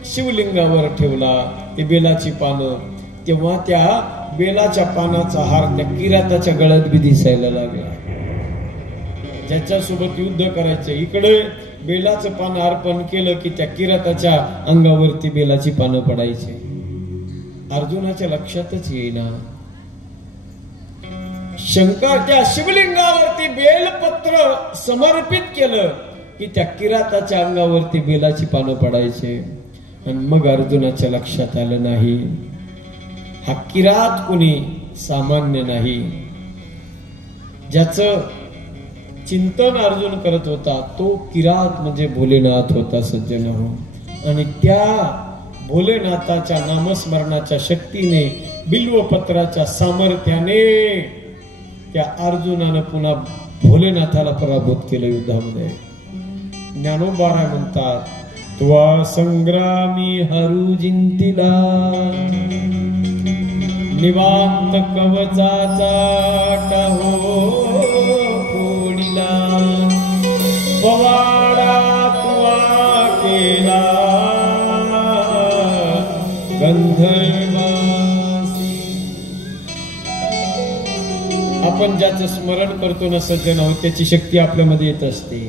शिवलिंगावर ठेवला, ते बेलाची पानं, तेव्हा त्या बेलाच्या पानाचा हार त्या किराताच्या गळ्यात बी दिसायला लागला. ज्याच्यासोबत युद्ध करायचं, इकडे बेलाचं पान अर्पण केलं की त्या किराताच्या अंगावरती बेलाची पानं पडायची. अर्जुनाच्या लक्षातच येईना. शंकर त्या शिवलिंगावरती बेलपत्र समर्पित केलं की त्या किराताच्या अंगावरती बेलाची पानं पडायचे. आणि मग अर्जुनाच्या लक्षात आलं नाही, हा किरात कोणी सामान्य नाही. ज्याचं चिंतन अर्जुन करत होता तो किरात म्हणजे भोलेनाथ होता सज्जनांनो. आणि त्या भोलेनाथाच्या नामस्मरणाच्या शक्तीने, बिल्वपत्राच्या सामर्थ्याने त्या अर्जुनानं पुन्हा भोलेनाथाला पराभूत केलं युद्धामध्ये. ज्ञानोबा म्हणतात, त्वा संग्रामी हरू जिंतिला, निवांत कवचाचा टाहो फोडिला, पवाडा तुवा केला गंधर्वासी. आपण ज्याचं स्मरण करतो ना सज्जन आहोत, त्याची शक्ती आपल्यामध्ये येत असते.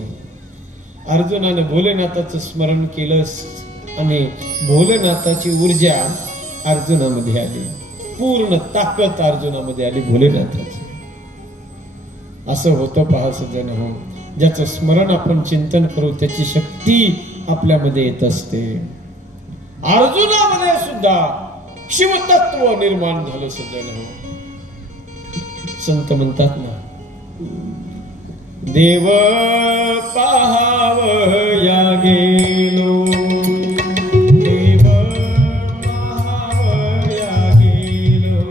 अर्जुनाने भोलेनाथाचं स्मरण केलं आणि भोलेनाथाची ऊर्जा अर्जुनामध्ये आली, पूर्ण ताकद अर्जुनामध्ये आली भोलेनाथाची. असं होतं पहा सज्जन हो, ज्याचं स्मरण आपण चिंतन करू त्याची शक्ती आपल्यामध्ये येत असते. अर्जुनामध्ये सुद्धा शिवतत्व निर्माण झालं सज्जन हो. संत म्हणतात ना, देव पाहावया गेलो, देव पाहावया गेलो,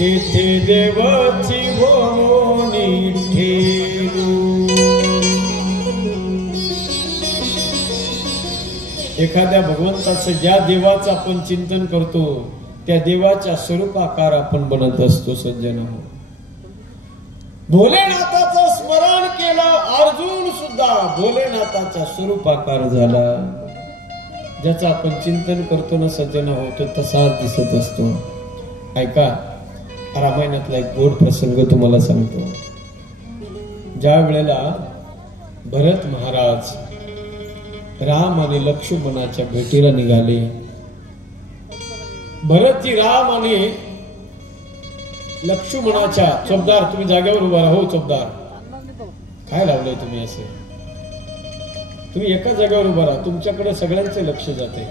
तेथे देवाची भोवनी ठेवू. एखाद्या भगवंताचं ज्या देवाचं आपण चिंतन करतो त्या देवाच्या स्वरूपाकार आपण बनत असतो. सज्जनांनो, भोलेनाथाचं स्मरण केलं अर्जुन सुद्धा भोलेनाथाचा स्वरूपाकार झाला. ज्याचं आपण चिंतन करतो ना सज्जना होतो तसाच दिसत असतो. ऐका, रामायणातला एक गोड प्रसंग तुम्हाला सांगतो. ज्या वेळेला भरत महाराज राम आणि लक्ष्मणाच्या भेटीला निघाले. भरतजी राम आणि लक्ष्मणाच्या, चोपदार तुम्ही जागेवर उभा राहा. हो चोपदार, काय लावलंय तुम्ही असे? तुम्ही एका जागेवर उभा राहा, तुमच्याकडे सगळ्यांचे लक्ष जाते.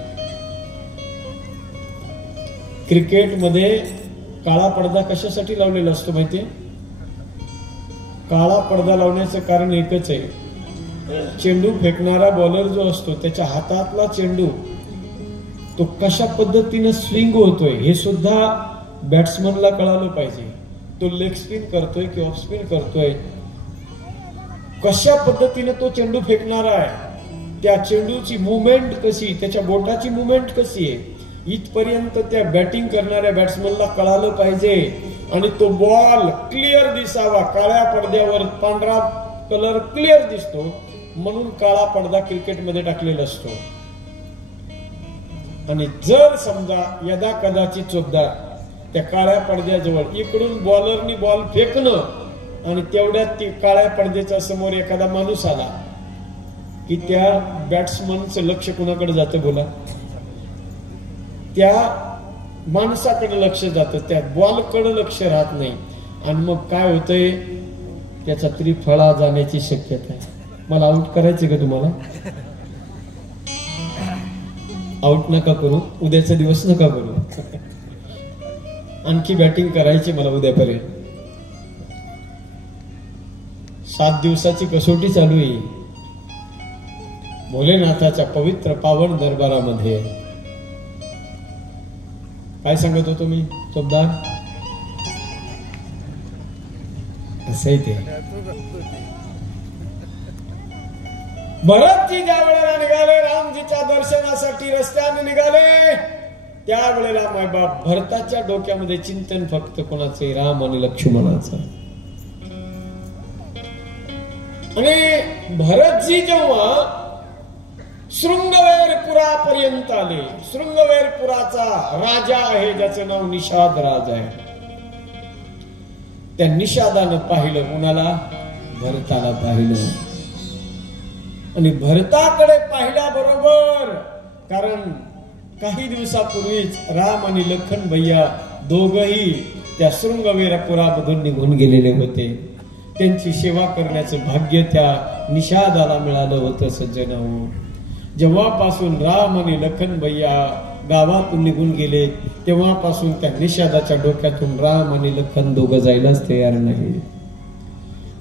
क्रिकेटमध्ये काळा पडदा कशासाठी लावलेला असतो माहितीये? काळा पडदा लावण्याचं कारण एकच आहे. चेंडू फेकणारा बॉलर जो असतो त्याच्या हातातला चेंडू तो कशा पद्धतीने स्विंग होतोय हे सुद्धा बॅट्समनला कळालं पाहिजे. तो लेग स्पिन करतोय की ऑफ स्पिन करतोय, कशा पद्धतीने तो चेंडू फेकणारा आहे, त्या चेंडूची मुवमेंट कशी, त्याच्या बोटाची मुवमेंट कशी आहे, इथपर्यंत त्या बॅटिंग करणाऱ्या बॅट्समनला कळालं पाहिजे. आणि तो बॉल क्लिअर दिसावा. काळ्या पडद्यावर पांढरा कलर क्लिअर दिसतो म्हणून काळा पडदा क्रिकेटमध्ये टाकलेला असतो. आणि जर समजा यदा कदाचित चोपदार त्या काळ्या पडद्याजवळ इकडून बॉलरनी बॉल फेकणं आणि तेवढ्यात ती काळ्या पडद्याच्या समोर एखादा माणूस आला की त्या बॅट्समनचं लक्ष कुणाकडे जातं? बोला, त्या माणसाकडे लक्ष जातं, त्या बॉलकडे लक्ष राहत नाही. आणि मग काय होतंय, त्याचा त्रिफळा जाण्याची शक्यता आहे. मला आउट करायचे का तुम्हाला? आउट नका करू, उद्याचा दिवस नका करू. आणखी बॅटिंग करायची मला उद्यापर्यंत. 7 दिवसाची कसोटी चालू आहे भोलेनाथाच्या पवित्र पावन दरबारामध्ये. काय सांगत होतो मी चोपदार? असं ते भरतजी ज्या वेळेला निघाले रामजीच्या दर्शनासाठी रस्त्याने निघाले त्यावेळेला मायबाप भरताच्या डोक्यामध्ये चिंतन फक्त कोणाचे? राम आणि लक्ष्मणाचं. आणि भरतजी जेव्हा शृंगवेरपुरापर्यंत आले, शृंगवेरपुराचा राजा आहे ज्याचं नाव निषाद राज आहे, त्या निषादानं पाहिलं. कुणाला? भरताला पाहिलं. आणि भरताकडे पाहिल्याबरोबर, कारण काही दिवसापूर्वीच राम आणि लखन भैया दोघही त्या शृंगवेरपुरामधून निघून गेलेले होते. त्यांची सेवा करण्याचं भाग्य त्या निषादाला मिळालं होतं. सज्जनांनो, जेव्हापासून राम आणि लखन भैया गावातून निघून गेले तेव्हापासून त्या निषादाच्या डोक्यातून राम आणि लखन दोघं जायलाच तयार नाही.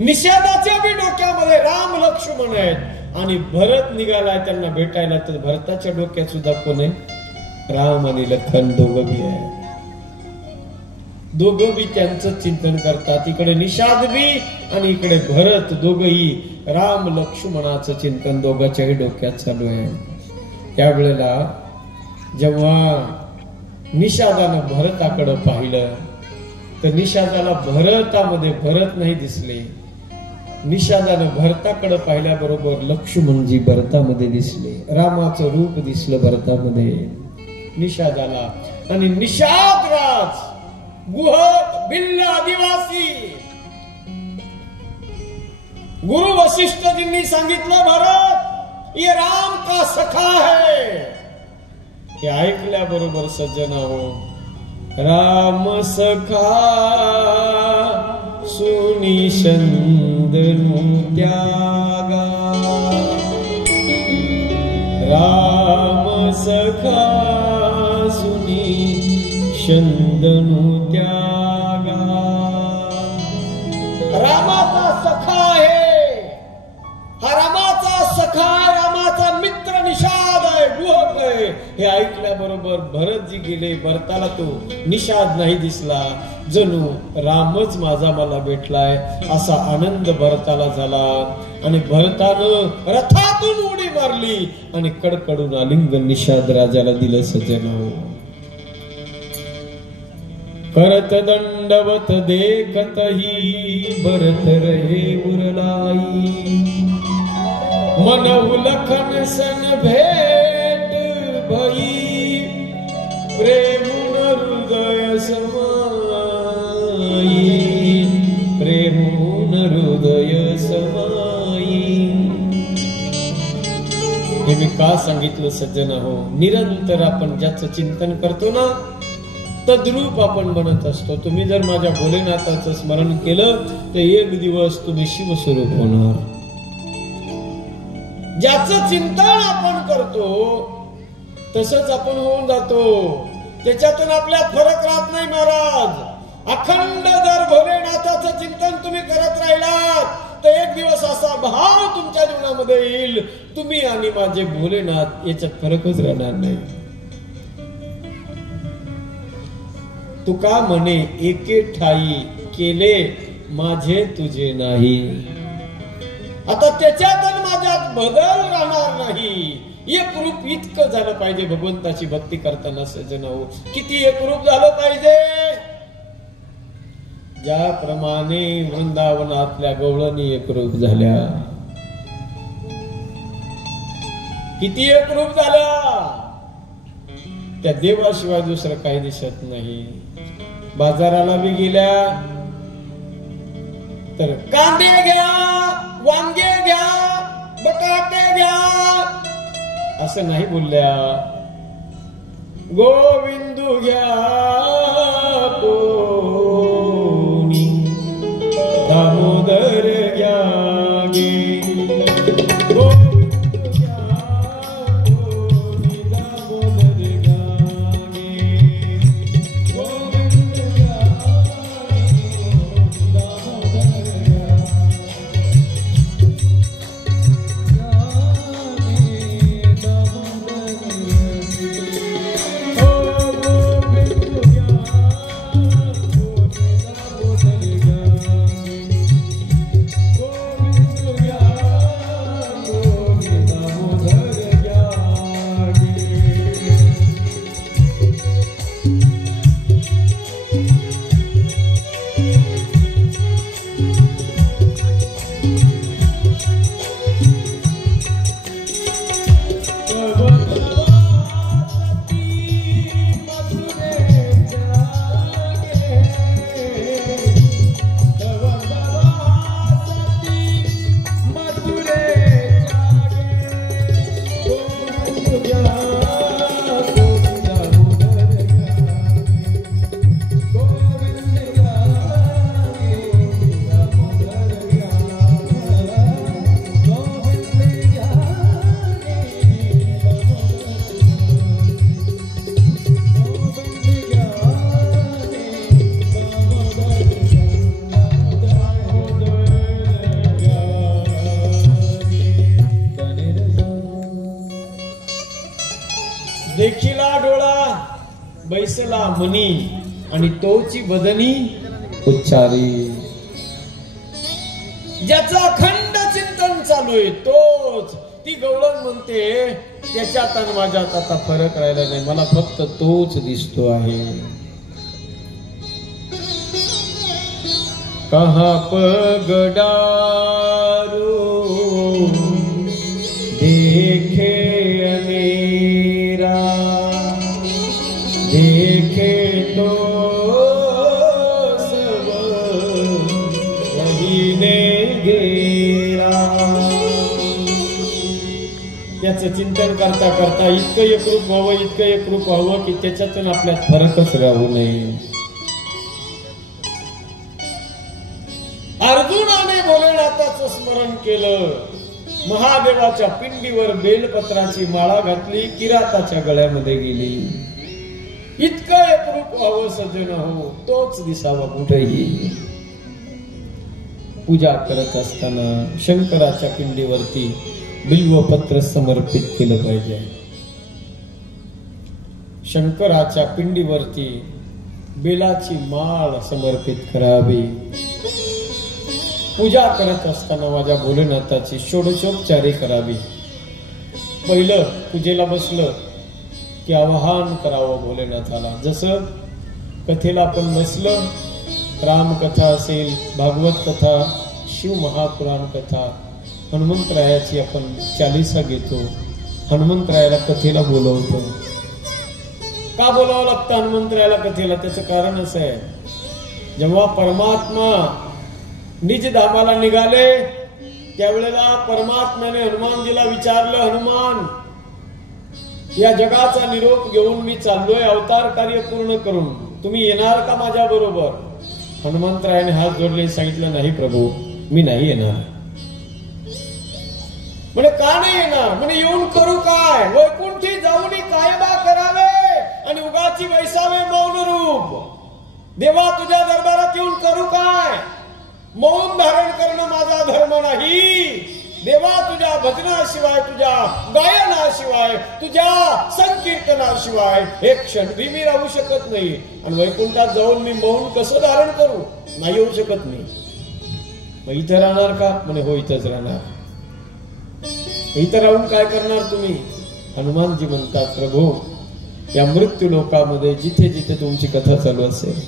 निषादाच्या बी डोक्यामध्ये राम लक्ष्मण आहेत आणि भरत निघालाय त्यांना भेटायला, तर भरताच्या डोक्यात सुद्धा कोण आहे? राम आणि लखन दोघं बी आहे. दोघं बी त्यांचं चिंतन करतात. इकडे निषाद बी आणि इकडे भरत, दोघही राम लक्ष्मणाचं चिंतन दोघांच्याही डोक्यात चालू आहे. त्यावेळेला जेव्हा निषादानं भरताकडे पाहिलं तर निषादाला भरतामध्ये भरत नाही दिसले. निषादानं भरताकडे पाहिल्याबरोबर लक्ष्मणजी भरतामध्ये दिसले. रामाचं रूप दिसलं भरतामध्ये निषादाला. आणि निषाद राज गुहत भिल्ल आदिवासी गुरु वशिष्ठ जींनी सांगितलं, भरत ये राम का सखा है. हे ऐकल्याबरोबर सज्जना हो, राम सखा सुनी शंदनु त्यागा, राम सखा सुनी शंदनु त्यागा. रामाचा सखा आहे, हा रामाचा सखा, रामाचा मित्र निषाद आहे, गुहक आहे. हे ऐकल्याबरोबर भरतजी गेले. भरताला तो निषाद नाही दिसला. जणू रामच माझा मला भेटलाय असा आनंद भरताला झाला आणि भरतानं रथातून उडी मारली आणि कडकडून आलिंगन निषाद राजाला दिलं. सज्जनो, करत दंडवत देखत ही भरत रहे उरलाई, मन उलखन सन भेट भई, प्रेमुन हृदय समाई, प्रेमुन हृदय समाई. हे मी का सांगितलं सज्जन हो, निरंतर आपण ज्याचं चिंतन करतो ना तद्रूप आपण बनत असतो. तुम्ही जर माझ्या भोलेनाथाचं स्मरण केलं तर एक दिवस तुम्ही शिवस्वरूप होणार. ज्याचं चिंतन आपण करतो तसंच आपण होऊन जातो. त्याच्यातून आपल्यात फरक राहत नाही महाराज. अखंड जर भोलेनाथाचं चिंतन तुम्ही करत राहिलात तर एक दिवस असा भाव तुमच्या जीवनामध्ये येईल, तुम्ही आणि माझे भोलेनाथ याच्यात फरकच राहणार नाही. तुका म्हणे एके ठाई केले माझे तुझे नाही. आता त्याच्यात माझ्यात बदल राहणार नाही. एकरूप इतकं झालं पाहिजे भगवंताची भक्ती करताना सज्जन हो. किती एकरूप झालं पाहिजे. ज्याप्रमाणे वृंदावनातल्या गवळणी एकरूप झाल्या, किती एकरूप झाल्या. त्या देवाशिवाय दुसरं काही दिसत नाही. बाजाराला बी गेल्या तर कांदे घ्या, वांगे घ्या, बटाटे घ्या असं नाही बोलल्या. गोविंदू घ्या कोणी, दामोदर घ्या गे. देखिला डोळा बैसला मनी आणि तोची बदनी उच्चारी. ज्याचं अखंड चिंतन चालू आहे तोच. ती गवळण म्हणते त्याच्यात आणि माझ्यात आता फरक राहिला नाही, मला फक्त तोच दिसतो आहे. कहा पगडारू देखे अनेरा, देखे तो सब वही ने गेरा. त्याचं चिंतन करता करता इतकं एकरूप व्हावं, इतकं एकरूप व्हावं की त्याच्यातून आपल्यात फरकच राहू नये. अर्जुनाने भोलेनाथाचं स्मरण केलं. महादेवाच्या पिंडीवर बेलपत्राची माळा घातली, किराताच्या गळ्यामध्ये गेली. इतकं एकरूप व्हावं सज्जन हो, तोच दिसावा कुठेही. पूजा करत असताना शंकराच्या पिंडीवरती बिल्वपत्र समर्पित केलं पाहिजे. शंकराच्या पिंडीवरती बेलाची माळ समर्पित करावी. पूजा करत असताना माझ्या भोलेनाथाची षोडशोपचारे करावी. पहिलं पूजेला बसलं की आवाहन करावं भोलेनाथाला. जसं कथेला आपण बसलं, रामकथा असेल, भागवत कथा, शिव महापुराण कथा, हनुमंतरायाची आपण चालीसा घेतो, हनुमंतरायाला कथेला बोलवतो. का बोलावं लागतं हनुमंतरायाला कथेला? त्याचं कारण असं आहे, जेव्हा परमात्मा निज धामाला निघाले त्यावेळेला परमात्म्याने हनुमानजीला विचारलं, हनुमान, या जगाचा निरोप घेऊन मी चाललोय अवतार कार्य पूर्ण करून, तुम्ही येणार का माझ्या बरोबर? हनुमंतरायाने हात जोडले, सांगितलं, नाही प्रभू, मी नाही येणार. म्हणे का नाही येणार? म्हणे येऊन करू काय? वैकुंठी जाऊन काय बा करावे आणि उगाची वैसावे मौन रूप? देवा, तुझ्या दरबारात येऊन करू काय? मौन धारण करणं माझा धर्म नाही. देवा, तुझ्या भजनाशिवाय, तुझ्या गायनाशिवाय, तुझ्या संकीर्तनाशिवाय एक क्षण मी राहू शकत नाही. आणि वैकुंठात जाऊन मी मौन कसं धारण करू? नाही येऊ शकत मी. मग इथे राहणार का? म्हणे हो, इथंच राहणार. इथं राहून काय करणार तुम्ही? हनुमानजी म्हणतात, प्रभू, या मृत्यू लोकामध्ये जिथे जिथे तुमची कथा चालू असेल,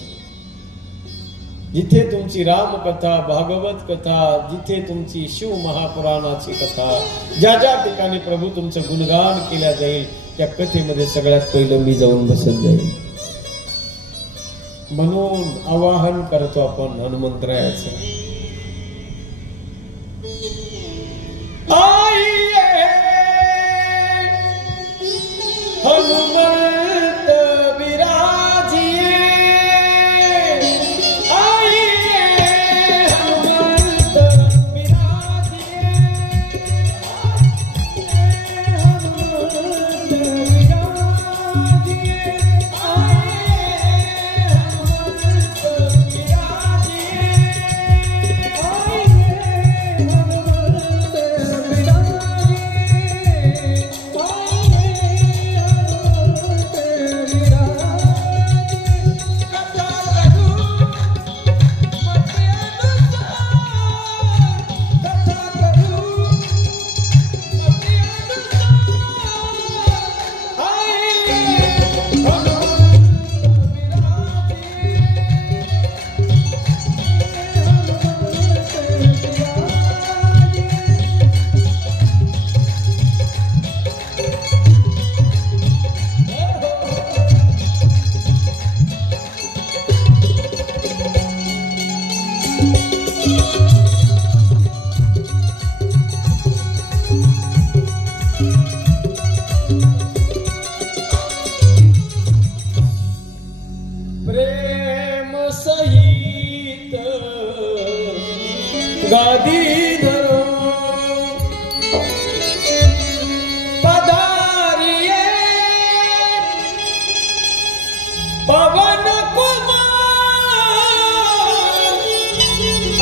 जिथे तुमची रामकथा, भागवत कथा, जिथे तुमची शिव महापुराणाची कथा, ज्या ज्या ठिकाणी प्रभू तुमचं गुणगान केल्या जाईल, त्या कथेमध्ये सगळ्यात पहिलं मी जाऊन बसत जाईल. म्हणून आवाहन करतो आपण हनुमंतरायाचं. हनुमंत विराजिए, आइए हनुमंत विराजिए, हनुमंत विराजिए,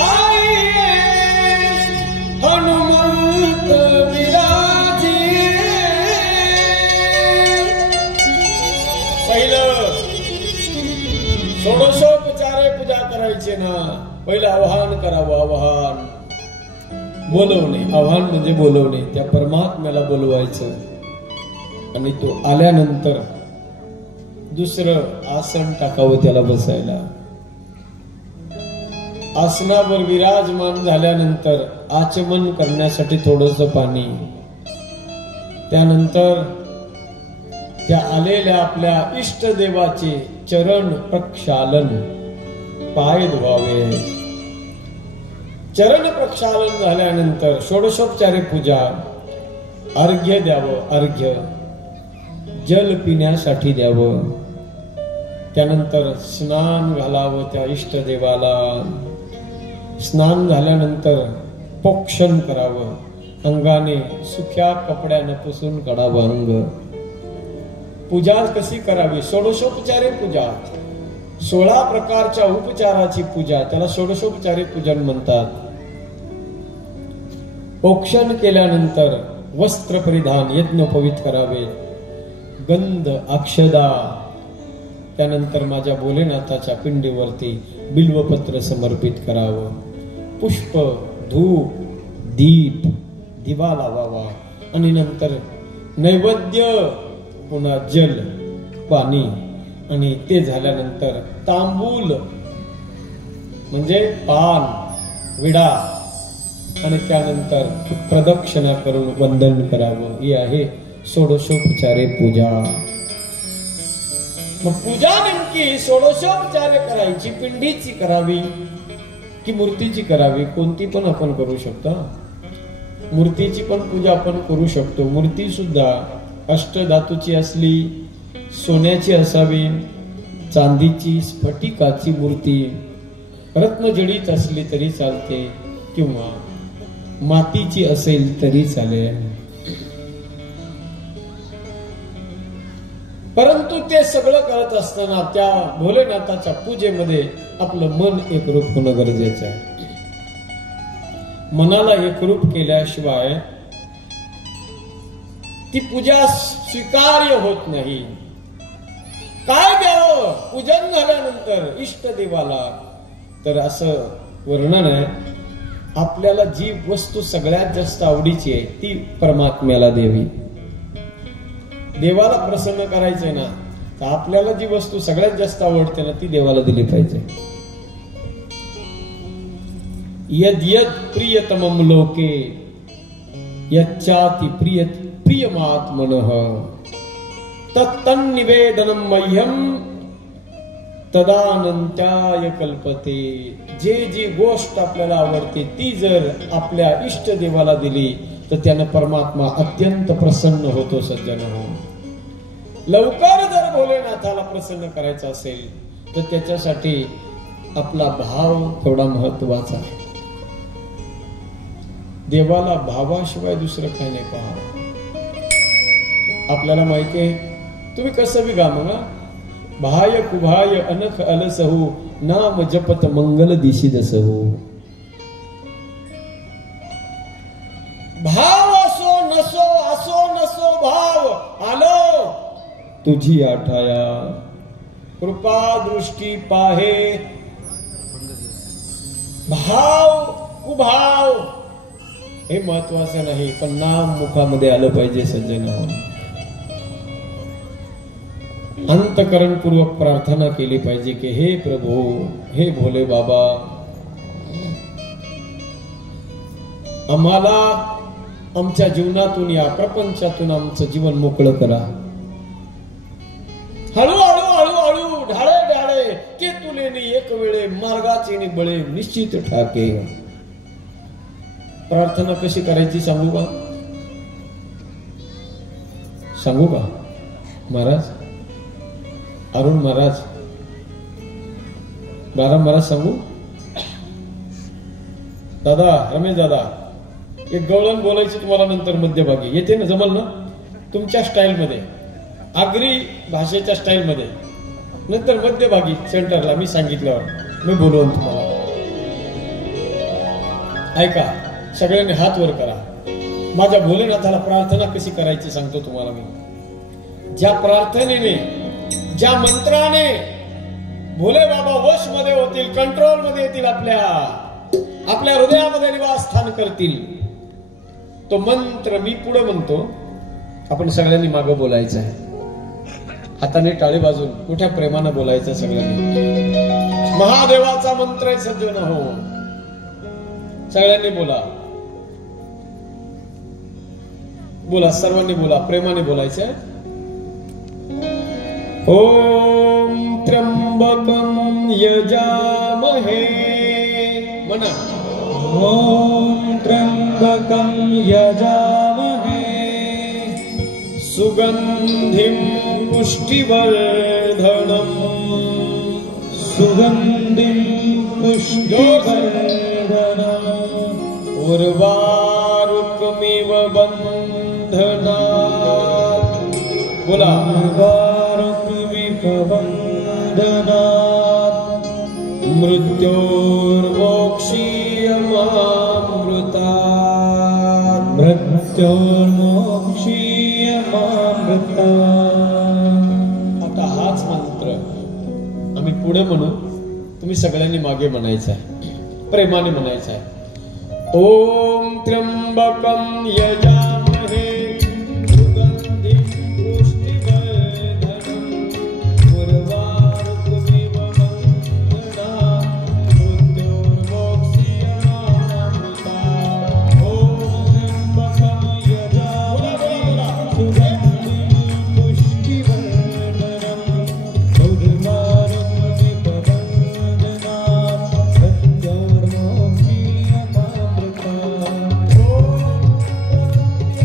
आइए हनुमंत विराजिए, आइए हनुमंत षोडशोपचारे पूजा करायचे ना. पहिलं आवाहन करावं. आवाहन, बोलवणे. आवाहन म्हणजे बोलवणे. त्या परमात्म्याला बोलवायचं आणि तो आल्यानंतर दुसरं आसन टाकावं त्याला बसायला. आसनावर विराजमान झाल्यानंतर आचमन करण्यासाठी थोडंसं पाणी, त्यानंतर त्या आलेल्या आपल्या इष्ट देवाचे चरण प्रक्षालन, पाय धुवावे. चरण प्रक्षालन झाल्यानंतर षोडशोपचारे पूजा, अर्घ्य द्यावं. अर्घ्य जल पिण्यासाठी द्यावं. त्यानंतर स्नान घालावं त्या इष्ट देवाला. स्नान झाल्यानंतर पोक्षण करावं. अंगाने सुख्या कपड्यानं पुसून काढावं अंग. पूजा कशी करावी? षोडशोपचारे पूजा. 16 प्रकारच्या उपचाराची पूजा, त्याला षोडशोपचारे पूजन म्हणतात. पोक्षण केल्यानंतर वस्त्र परिधान, यज्ञोपवीत करावे. गंध, अक्षदा, त्यानंतर माझ्या भोलेनाथाच्या पिंडीवरती बिल्वपत्र समर्पित करावं, पुष्प, धूप, दीप, दिवा लावावा आणि नंतर नैवेद्य, पुन्हा जल, पाणी आणि ते झाल्यानंतर तांबूल म्हणजे पान, विडा आणि त्यानंतर प्रदक्षिणा करून वंदन करावं. ही आहे षोडशोपचारे पूजा. मग पूजा नेमकी षोडशोपचारे करायची, पिंडीची करावी की मूर्तीची करावी? कोणती पण आपण करू शकतो. मूर्तीची पण पूजा आपण करू शकतो. मूर्ती सुद्धा अष्टधातूची असली, सोन्याची असावी, चांदीची, स्फटिकाची मूर्ती, रत्नजडित असली तरी चालते किंवा मातीची असेल तरी चालेल. परंतु ते सगळं करत असताना त्या भोलेनाथाच्या पूजेमध्ये आपलं मन एकरूप होणं गरजेचं आहे. मनाला एकरूप केल्याशिवाय ती पूजा स्वीकार्य होत नाही. काय द्यावं पूजन झाल्यानंतर इष्ट देवाला? तर असं वर्णन आहे, आपल्याला जी वस्तू सगळ्यात जास्त आवडीची आहे ती परमात्म्याला द्यावी. देवाला प्रसन्न करायचंय ना, तर आपल्याला जी वस्तू सगळ्यात जास्त आवडते ना ती देवाला दिली पाहिजे. यद यद प्रियतमं लोके यच्चाति प्रियमात्मनः तत्तन्निवेदनं मह्यं तदानंत्याय कल्पते. जी गोष्ट आपल्याला आवडते ती जर आपल्या इष्ट देवाला दिली तर त्यानं परमात्मा अत्यंत प्रसन्न होतो. सज्जन हो, लवकर जर भोलेनाथाला प्रसन्न करायचं असेल तर त्याच्यासाठी आपला भाव थोडा महत्वाचा आहे. देवाला भावाशिवाय दुसरं काही नाही. पहा, आपल्याला माहिती आहे, तुम्ही कसं बी गा म्हणा, भाय कुभाय अनख अलसहु नाम जपत मंगल दिशिदसहु. भाव असो नसो भाव आलो तुझी आठाया, कृपा दृष्टी पाहे. भाव कुभाव हे महत्वाचं नाही, पण नाम मुखामध्ये आलं पाहिजे. सज्जन हो, अंतकरणपूर्वक प्रार्थना केली पाहिजे की हे प्रभू, हे भोले बाबा, आम्हाला आमच्या जीवनातून, या प्रपंचातून आमचं जीवन मोकळं करा. हळू ढाळे ढाळे के तुलेनी एक वेळे मार्गाचे बळे निश्चित ठाके. प्रार्थना कशी करायची सांगू का? महाराज अरुण महाराज, बाराम महाराज सांगू? दादा, रमेश दादा, एक गवळण बोलायची तुम्हाला नंतर मध्यभागी. येते ना? जमल ना तुमच्या स्टाईल मध्ये, आगरी भाषेच्या स्टाईल मध्ये. नंतर मध्यभागी सेंटरला मी सांगितल्यावर मी बोलवून तुम्हाला. ऐका, सगळ्यांनी हात वर करा. माझ्या भोलेनाथाला प्रार्थना कशी करायची सांगतो तुम्हाला मी. ज्या प्रार्थनेने, ज्या मंत्राने भोले बाबा वश मध्ये होतील, कंट्रोल मध्ये येतील, आपल्या हृदयामध्ये निवास स्थान करतील, तो मंत्र मी पुढे म्हणतो, आपण सगळ्यांनी मागं बोलायचं आहे. हाताने टाळी वाजून कुठ्या प्रेमानं बोलायचं सगळ्यांनी. महादेवाचा मंत्र आहे सज्जन हो, सगळ्यांनी बोला, सर्वांनी बोला, प्रेमाने बोलायचं. ओम त्र्यंबकं यजामहे, म्हणा. ओम त्र्यंबकं यजामहे सुगंधिं पुष्टिवर्धनम्, सुगंधिं पुष्टिवर्धनम् उर्वारुकमिव बन्धनात्. बोला, उर्वारुकमिव बन्धनात् मृत्योर्मोक्षीयमामृतात्. मृत्योर्मोक्षीयमामृतात्. आता हाच मंत्र पुढे म्हणू, तुम्ही सगळ्यांनी मागे म्हणायचं आहे, प्रेमाने म्हणायचं आहे. ओम त्र्यंबकं यजामहे सुगंधिं पुष्टिवर्धनं उर्वारुकमिव बन्धनात् मृत्योर्मोक्ष्यमामृतात्. ओम त्र्यंबकं यजामहे सुगंधिं पुष्टिवर्धनं उर्वारुकमिव बन्धनात् मृत्योर्मोक्ष्यमामृतात्.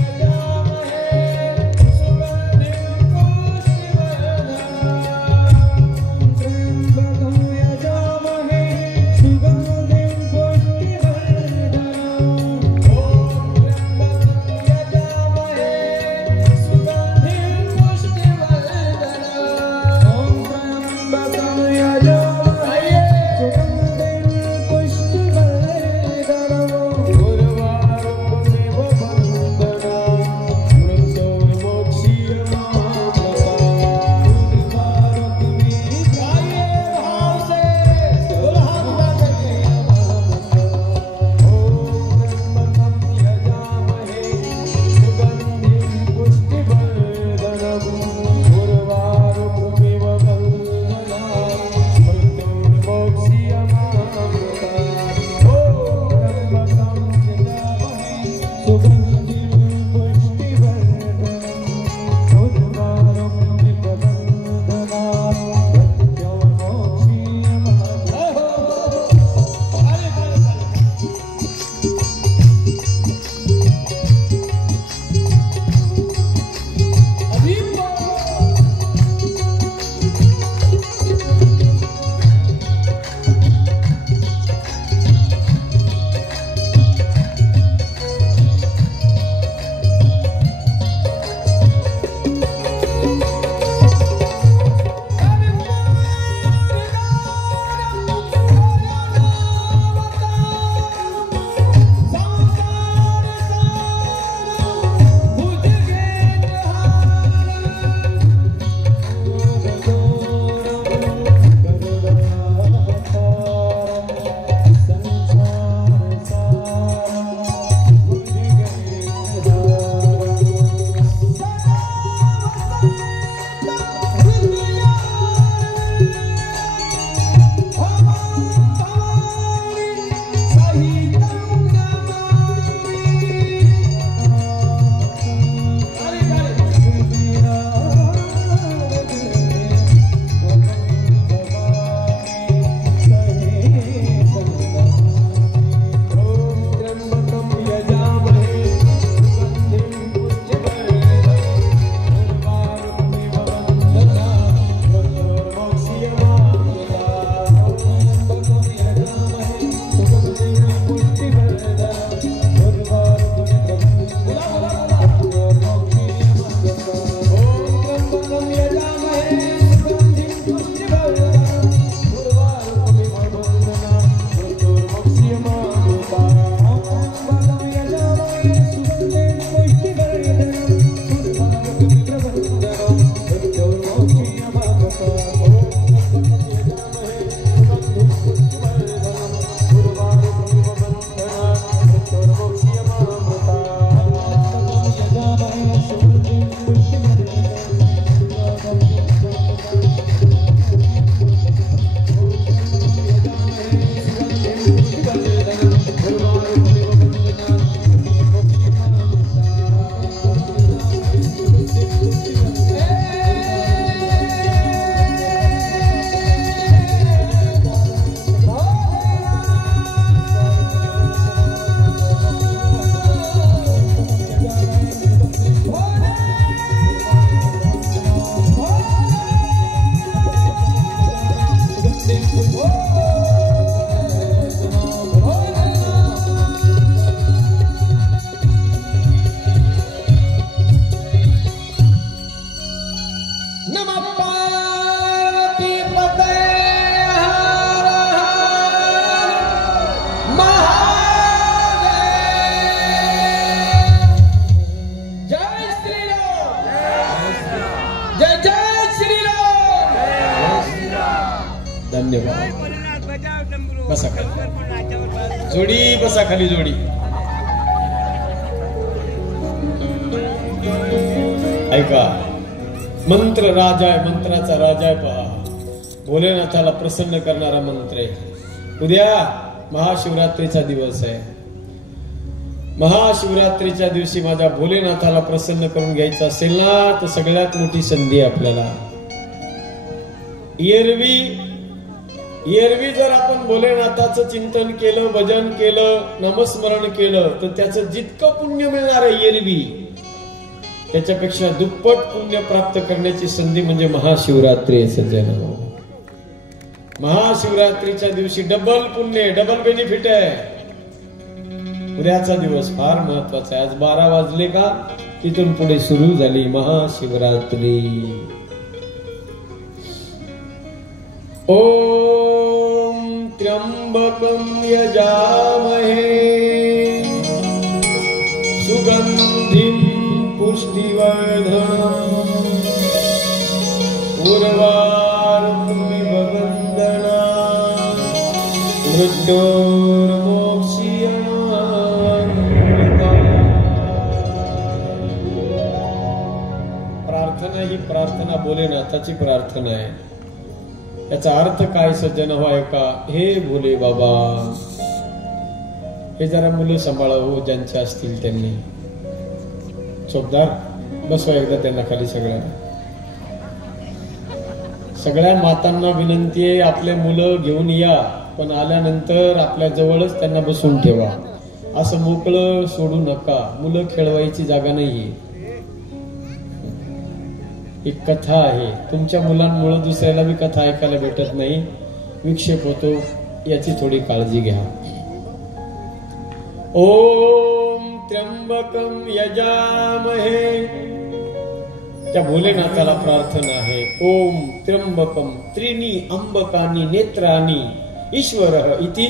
बसा खाली जोडी, बसा खाली जोडी. ऐका, मंत्र राजा आहे, मंत्राचा राजा आहे. पहा, भोलेनाथाला प्रसन्न करणारा मंत्र आहे. उद्या महाशिवरात्रीचा दिवस आहे. महाशिवरात्रीच्या दिवशी माझ्या भोलेनाथाला प्रसन्न करून घ्यायचं असेल ना, तर सगळ्यात मोठी संधी आहे आपल्याला. एरवी जर आपण भोलेनाथाचं चिंतन केलं, भजन केलं, नामस्मरण केलं, तर त्याचं जितकं पुण्य मिळणार आहे एरवी, त्याच्यापेक्षा दुप्पट पुण्य प्राप्त करण्याची संधी म्हणजे महाशिवरात्री आहे. सज्जन, महाशिवरात्रीच्या दिवशी डबल पुण्य, डबल बेनिफिट आहे. उद्याचा दिवस फार महत्वाचा आहे. आज 12 वाजले का तिथून पुढे सुरू झाली महाशिवरात्री. ओम त्र्यंबकं यजामहे सुगंधिं पुष्टिवर्धनम् उर्वारुकमिव वन्दनात् प्रार्थना ही प्रार्थना भोलेनाथाची प्रार्थना आहे. याचा अर्थ काय सज्जन हो ऐका. हे भोले बाबा, हे जरा मुलं सांभाळा हो, ज्यांचे असतील त्यांनी. चोपदार बसवा एकदा त्यांना खाली. सगळ्या मातांना विनंती आहे, आपले मुलं घेऊन या, पण आल्यानंतर आपल्या जवळच त्यांना बसून ठेवा. असं मोकळं सोडू नका. मुलं खेळवायची जागा नाहीये. एक कथा आहे. तुमच्या मुलांमुळे दुसऱ्याला बी कथा ऐकायला भेटत नाही, विक्षेप होतो. याची थोडी काळजी घ्या. ओम त्र्यंबकं यजामहे, त्या भोलेनाथाला प्रार्थना आहे. ओम त्र्यंबकं त्रीणी अंबकानी नेत्रानी ईश्वरः इति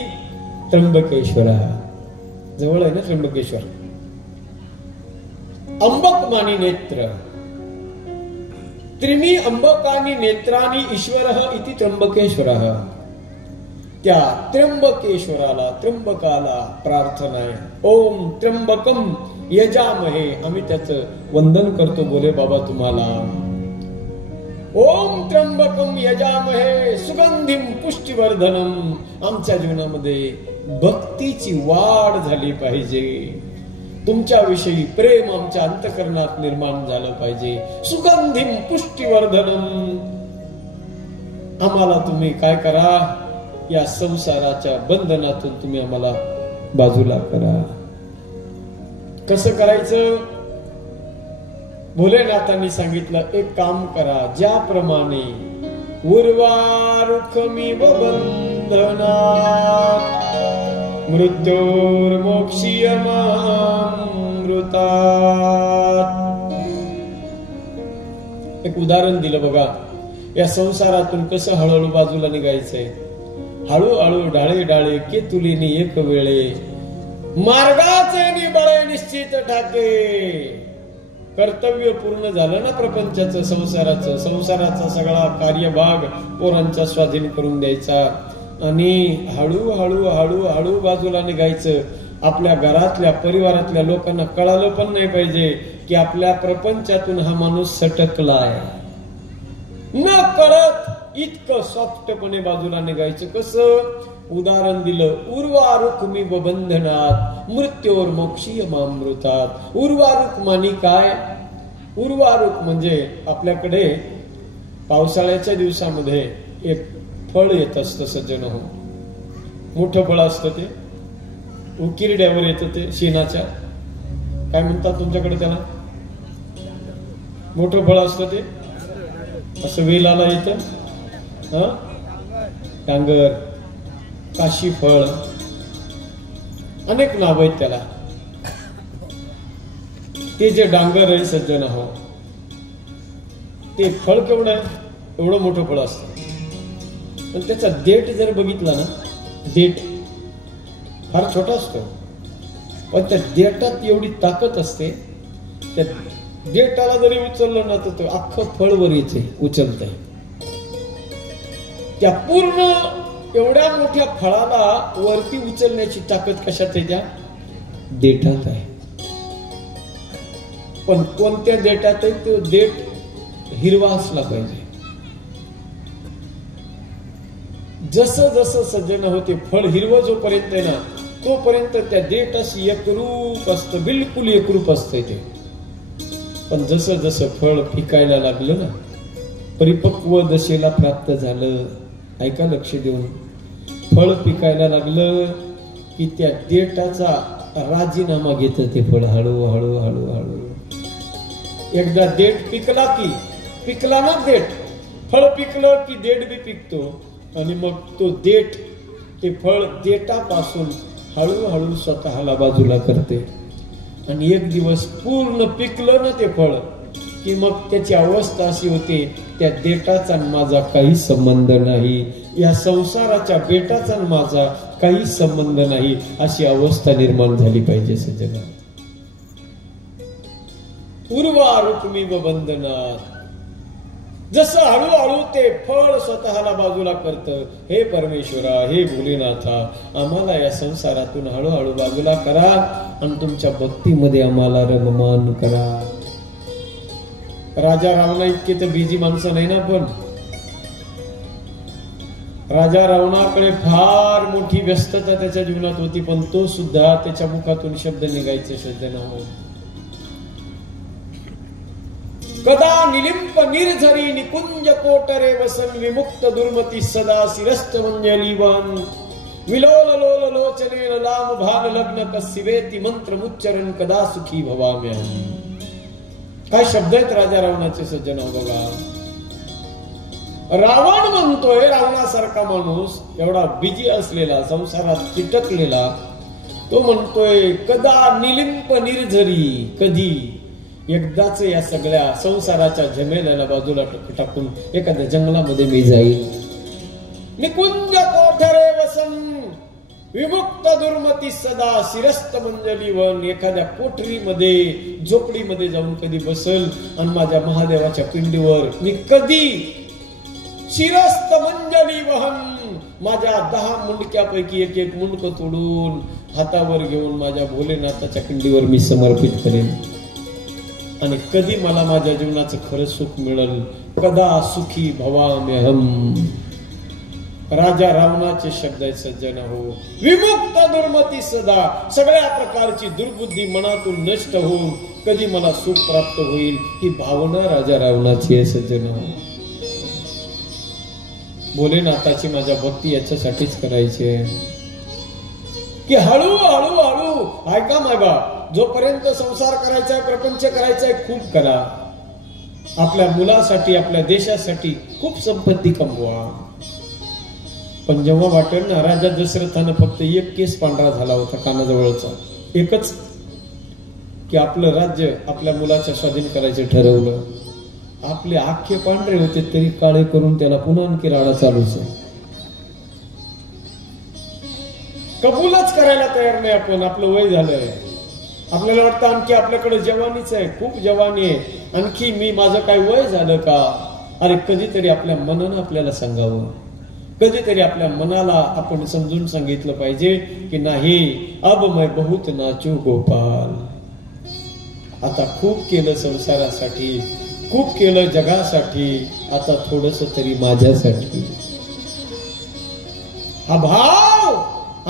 त्र्यंबकेश्वरः. जवळ आहे ना त्र्यंबकेश्वर. अंबक मानी नेत्र, त्रिणी अंबकानी नेत्रानी ईश्वरः इति त्र्यंबकेश्वरः. त्या त्र्यंबकेश्वराला, त्र्यंबकाला प्रार्थना आहे. ओम त्र्यंबकं यजामहे, आम्ही त्याचं वंदन करतो बोले बाबा तुम्हाला. ओम त्र्यंबकं यजामहे सुगंधिं पुष्टिवर्धनम्. आमच्या जीवनामध्ये भक्तीची वाढ झाली पाहिजे. तुमच्याविषयी प्रेम आमच्या अंतःकरणात निर्माण झालं पाहिजे. सुगंधिं पुष्टिवर्धनम्. आम्हाला तुम्ही काय करा, या संसाराच्या बंधनातून तुम्ही आम्हाला बाजूला करा. कसं करायचं? भोलेनाथांनी सांगितलं, एक काम करा, ज्याप्रमाणे उर्वारुकमिव बंधनात् मृत्योर्मोक्षीयमामृतात्. एक उदाहरण दिलं बघा. या संसारातून कसं हळूहळू बाजूला निघायचंय. हळूहळू डाळे डाळे केतुलीने एक वेळे मार्गाचे निबळे निश्चित ठाके. कर्तव्य पूर्ण झालं ना प्रपंचाचं, संसाराचा सगळा कार्यभाग पोरांच्या स्वाधीन करून द्यायचा आणि हळूहळू हळूहळू बाजूला निघायचं. आपल्या घरातल्या परिवारातल्या लोकांना कळालं पण नाही पाहिजे की आपल्या प्रपंचातून हा माणूस सटकलाय. न कळत इतकं सॉफ्टपणे बाजूला निघायचं. कसं? उदाहरण दिलं, उर्वारुकमिव बंधनात् मृत्योर्मोक्षीयमामृतात्. उर्वारुक मानी काय? उर्वारुक म्हणजे आपल्याकडे पावसाळ्याच्या दिवसामध्ये एक फळ येत असतं सज्जन हो. मोठं फळ असतं ते, उकिरड्यावर येतं ते, शेणाच्या, काय म्हणतात तुमच्याकडे त्याला? मोठं फळ असतं ते, असं वेलाला येतं. डांगर, काशी फळ, अनेक नाव आहेत त्याला. ते जे डांगर आहे सज्जन हो, ते फळ केवढं आहे? एवढं मोठं फळ असतं. पण त्याचा देठ जर बघितला ना, देठ फार छोटा असतो, पण त्या देठात एवढी ताकद असते. त्या देठाला जरी उचललं ना तर तो अख्खं फळ वर येते, उचलतंय. त्या पूर्ण एवढ्या मोठ्या फळाला वरती उचलण्याची ताकद कशात आहे? त्या देठात आहे. पण कोणत्या देठात आहे? तो देठ हिरवा असला पाहिजे. जसं जसं सज्जन होते फळ हिरवं जोपर्यंत आहे ना तोपर्यंत त्या देठ अशी एकरूप असतं, बिलकुल एकरूप असतं ते. पण जसं जसं फळ पिकायला लागलं ना, परिपक्व दशेला प्राप्त झालं, ऐका लक्ष देऊन, फळ पिकायला लागलं की त्या देठाचा राजीनामा घेतं ते फळ हळू हळू हळू हळू. एकदा देठ पिकला ना देठ, फळ पिकलं की देठ बी पिकतो आणि मग तो देठ ते फळ देठापासून हळूहळू स्वतःला बाजूला करते. आणि एक दिवस पूर्ण पिकलं ना ते फळ की मग त्याची अवस्था अशी होते, त्या देठाचा माझा काही संबंध नाही, या संसाराच्या बेटाचा माझा काही संबंध नाही, अशी अवस्था निर्माण झाली पाहिजे सज्जना. उर्वारुक्मिव बंधनात जसं हळूहळू ते फळ स्वतःला बाजूला करतं. हे परमेश्वरा, हे भोलेनाथा, आम्हाला या संसारातून हळूहळू बाजूला करा आणि तुमच्या भक्तीमध्ये आम्हाला रममान करा. राजा रावणा इतके तर बिझी माणसं नाही ना, पण राजा रावणाकडे फार मोठी व्यस्तता त्याच्या जीवनात होती, पण तो सुद्धा त्याच्या मुखातून शब्द निघायचे सज्जना हो. कदा निलिंप निर्झरी निकुंज कोटरे वसन विमुक्त दुर्मती सदा शिरस्त मंजलीवन विलोल लोल लोचनेन लाम भान लग्न कसिवेती मंत्र मुच्चरण कदा सुखी भवाम्यहम. काय शब्द आहेत राजा रावणाचे सज्जना बघा. रावण म्हणतोय, रावणासारखा माणूस एवढा बिजी असलेला, संसारात चिटकलेला, तो म्हणतोय कदा निलिंप निर्झरी, कधी एकदाच या सगळ्या संसाराच्या झमेल्याला बाजूला टाकून एखाद्या जंगलामध्ये मी जाईल. निकुंज कोठरे वसन विमुक्त दुर्मती सदा शिरस्त मंजली वन. एखाद्या कोठरीमध्ये, झोपडीमध्ये जाऊन कधी बसल आणि माझ्या महादेवाच्या पिंडीवर मी कधी शिरस्त मंजली वहन, माझ्या 10 मुंडक्यापैकी एक एक मुंडक तोडून हातावर घेऊन माझ्या भोलेनाथाच्या पिंडीवर मी समर्पित करेन. आणि कधी मला माझ्या जीवनाचं खरं सुख मिळेल. कदा सुखी भवाम्यहम. राजा रावणाचे शब्द आहेत सज्जन हो. विमुक्त दुर्मती सदा, सगळ्या प्रकारची दुर्बुद्धी मनातून नष्ट होऊन कधी मला सुख प्राप्त होईल, ही भावना राजा रावणाची आहे सज्जन हो. भोलेनाथाची माझ्या भक्ती याच्यासाठीच करायची आहे की हळू हळू हळू, ऐका माय बाप, जोपर्यंत संसार करायचा आहे, प्रपंच करायचा आहे, खूप करा. आपल्या मुलासाठी, आपल्या देशासाठी खूप संपत्ती कमवा. पण जेव्हा वाटेल ना, राजा दशरथानं फक्त एक केस पांढरा झाला होता कानाजवळचा, एकच, की आपलं राज्य आपल्या मुलाच्या स्वाधीन करायचं ठरवलं. आपले आखे पांढरे होते तरी काळे करून त्याला पुन्हा आणखी राडा चालूच आहे. कबूलच करायला तयार नाही आपण. आपलं वय झालंय, आपल्याला वाटतं आणखी आपल्याकडे जवानीच आहे, खूप जवानी आहे, आणखी मी, माझं काय वय झालं का? अरे कधीतरी आपल्या मनानं आपल्याला सांगावं, कधीतरी आपल्या मनाला आपण समजून सांगितलं पाहिजे की नाही, अब मैं बहुत नाचू गोपाल. आता खूप केलं संसारासाठी, खूप केलं जगासाठी, आता थोडस तरी माझ्यासाठी. हा भाव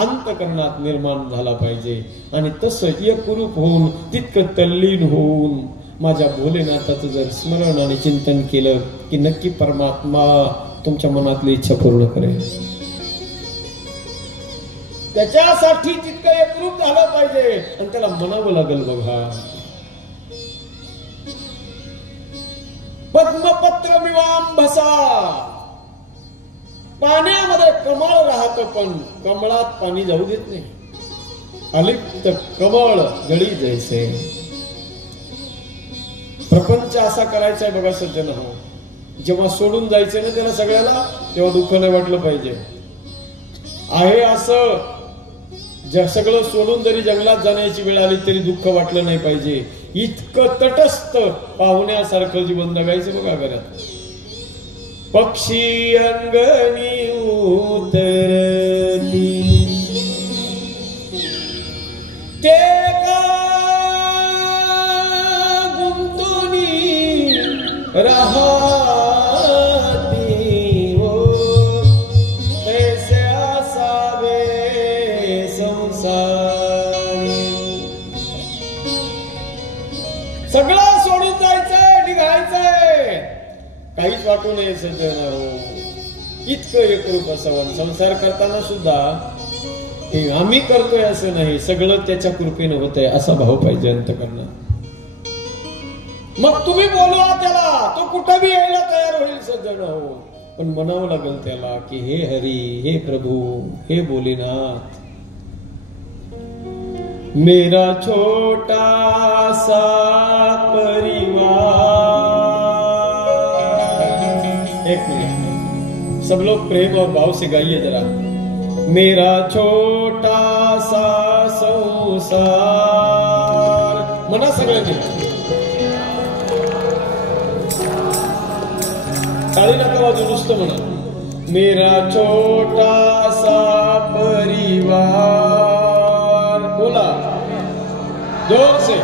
अंतकरणात निर्माण झाला पाहिजे. आणि तसं एकरूप होऊन, तितकं तल्लीन होऊन माझ्या भोलेनाथाचं जर स्मरण आणि चिंतन केलं की नक्की परमात्मा तुमच्या मनातली इच्छा पूर्ण करेल. त्याच्यासाठी तितकं एकरूप झालं पाहिजे आणि त्याला म्हणावं लागेल बघा. पद्मपत्र मिवांभसा, पाण्यामध्ये कमळ राहत पण कमळात पाणी जाऊ देत नाही. अलिप्त कमळ जळी जैसे. प्रपंच असा करायचा आहे बघा सज्जन हो. जेव्हा सोडून जायचं ना त्याला सगळ्याला, तेव्हा दुःख नाही वाटलं पाहिजे. आहे असं सगळं सोडून जरी जंगलात जाण्याची वेळ आली तरी दुःख वाटलं नाही पाहिजे. इतकं तटस्थ पाहुण्यासारखं जीवन जगायचं बघा घरात. पक्षी अंगणी उतरती ते का गुंतुनी राहती हो ऐसे असावे संसार सगळं सोडून जायचंय निघायचंय काहीच वाटू नये सज्जन हो इतकं एकरूप असावं संसार करताना सुद्धा हे आम्ही करतोय असं नाही सगळं त्याच्या कृपेनं होतंय असा भाव पाहिजे अंतकरणात मग तुम्ही बोलवा त्याला तो कुठं बी यायला तयार होईल सज्जन हो पण म्हणावं लागेल त्याला की हे हरी हे प्रभू हे भोलेनाथ मेरा छोटा सा परिवार एक मिनट सब लोग प्रेम और भाव से गाइए जरा मेरा छोटा सा संसार म्हणा सगळ्यांनी टाळी नका वाजू नुसतं म्हणा मेरा छोटा सा परिवार बोला जोर से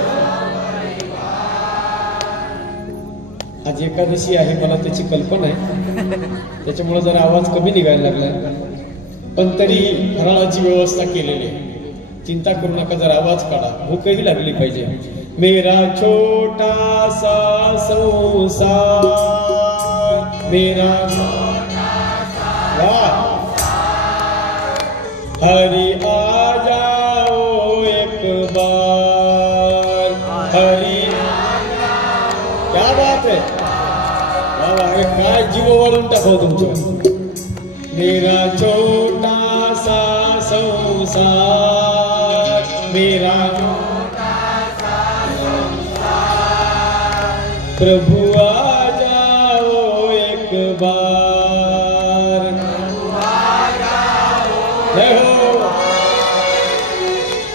आज एकादशी आहे मला त्याची कल्पना आहे त्याच्यामुळे जरा आवाज कमी निघायला लागलाय पण तरीही फराळाची व्यवस्था केलेली आहे चिंता करू नका जरा आवाज काढा भूकही लागली पाहिजे मेरा छोटा सा संसार मेरा वाह हरि आ जाओ एक बार हरि क्या बात है काय जीव वाढून टाकाव तुमचं मेरा छोटा सा संसार मेरा छोटा सा संसार प्रभु आ जाओ एक बार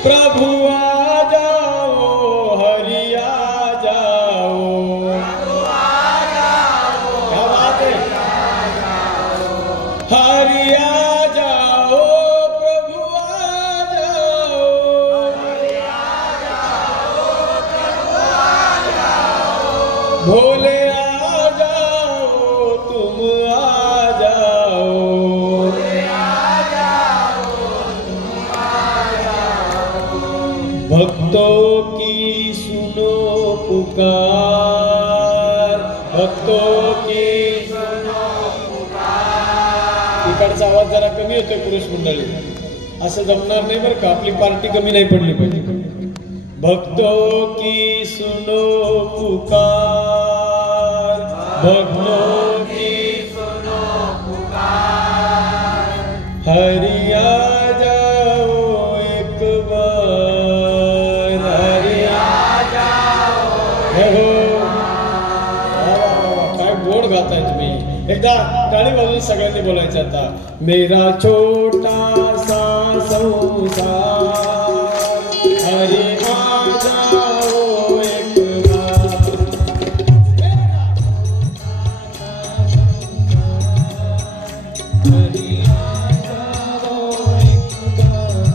प्रभु आ जाओ हरि आ जाओ क्या बात है हरि आ जाओ प्रभु आ जाओ भोले आ जाओ तुम आ जाओ भक्तों की सुनो पुकार भक्तों की सुनो पुकार इकडचा आवाज जरा कमी होतोय पुरुष मंडळी असं जमणार नाही बरं का आपली पार्टी कमी नाही पडली पाहिजे भक्तों की सुनो पुकार भक्तों की सुनो पुकार हरि आ जाओ एक बार हरि आ जाओ काय गोड गाताय तुम्ही एकदा टाळी वाजवून सगळ्यांनी बोलायचं आता मेरा छोटा सा संसार हरि आ जाओ एक बार हरि आ जाओ एक बार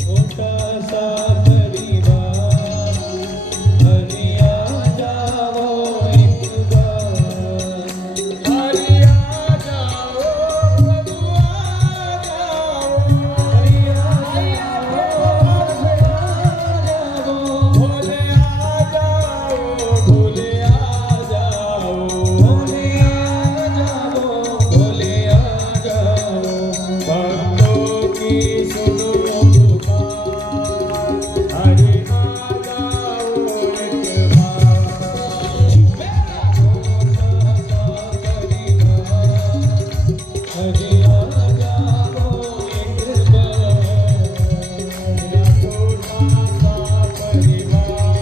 छोटा सा परिवार हरि आ जाओ एक बार हरि आ जाओ प्रभु आ जाओ हरि आ जाओ भोले आ जाओ भोले आ जाओ भोले आ जाओ भोले आ जाओ भक्तों की सुनो पुकार हरि आ जाओ एक बार हरि आ जाओ एक बार मेरा छोटा सा परिवार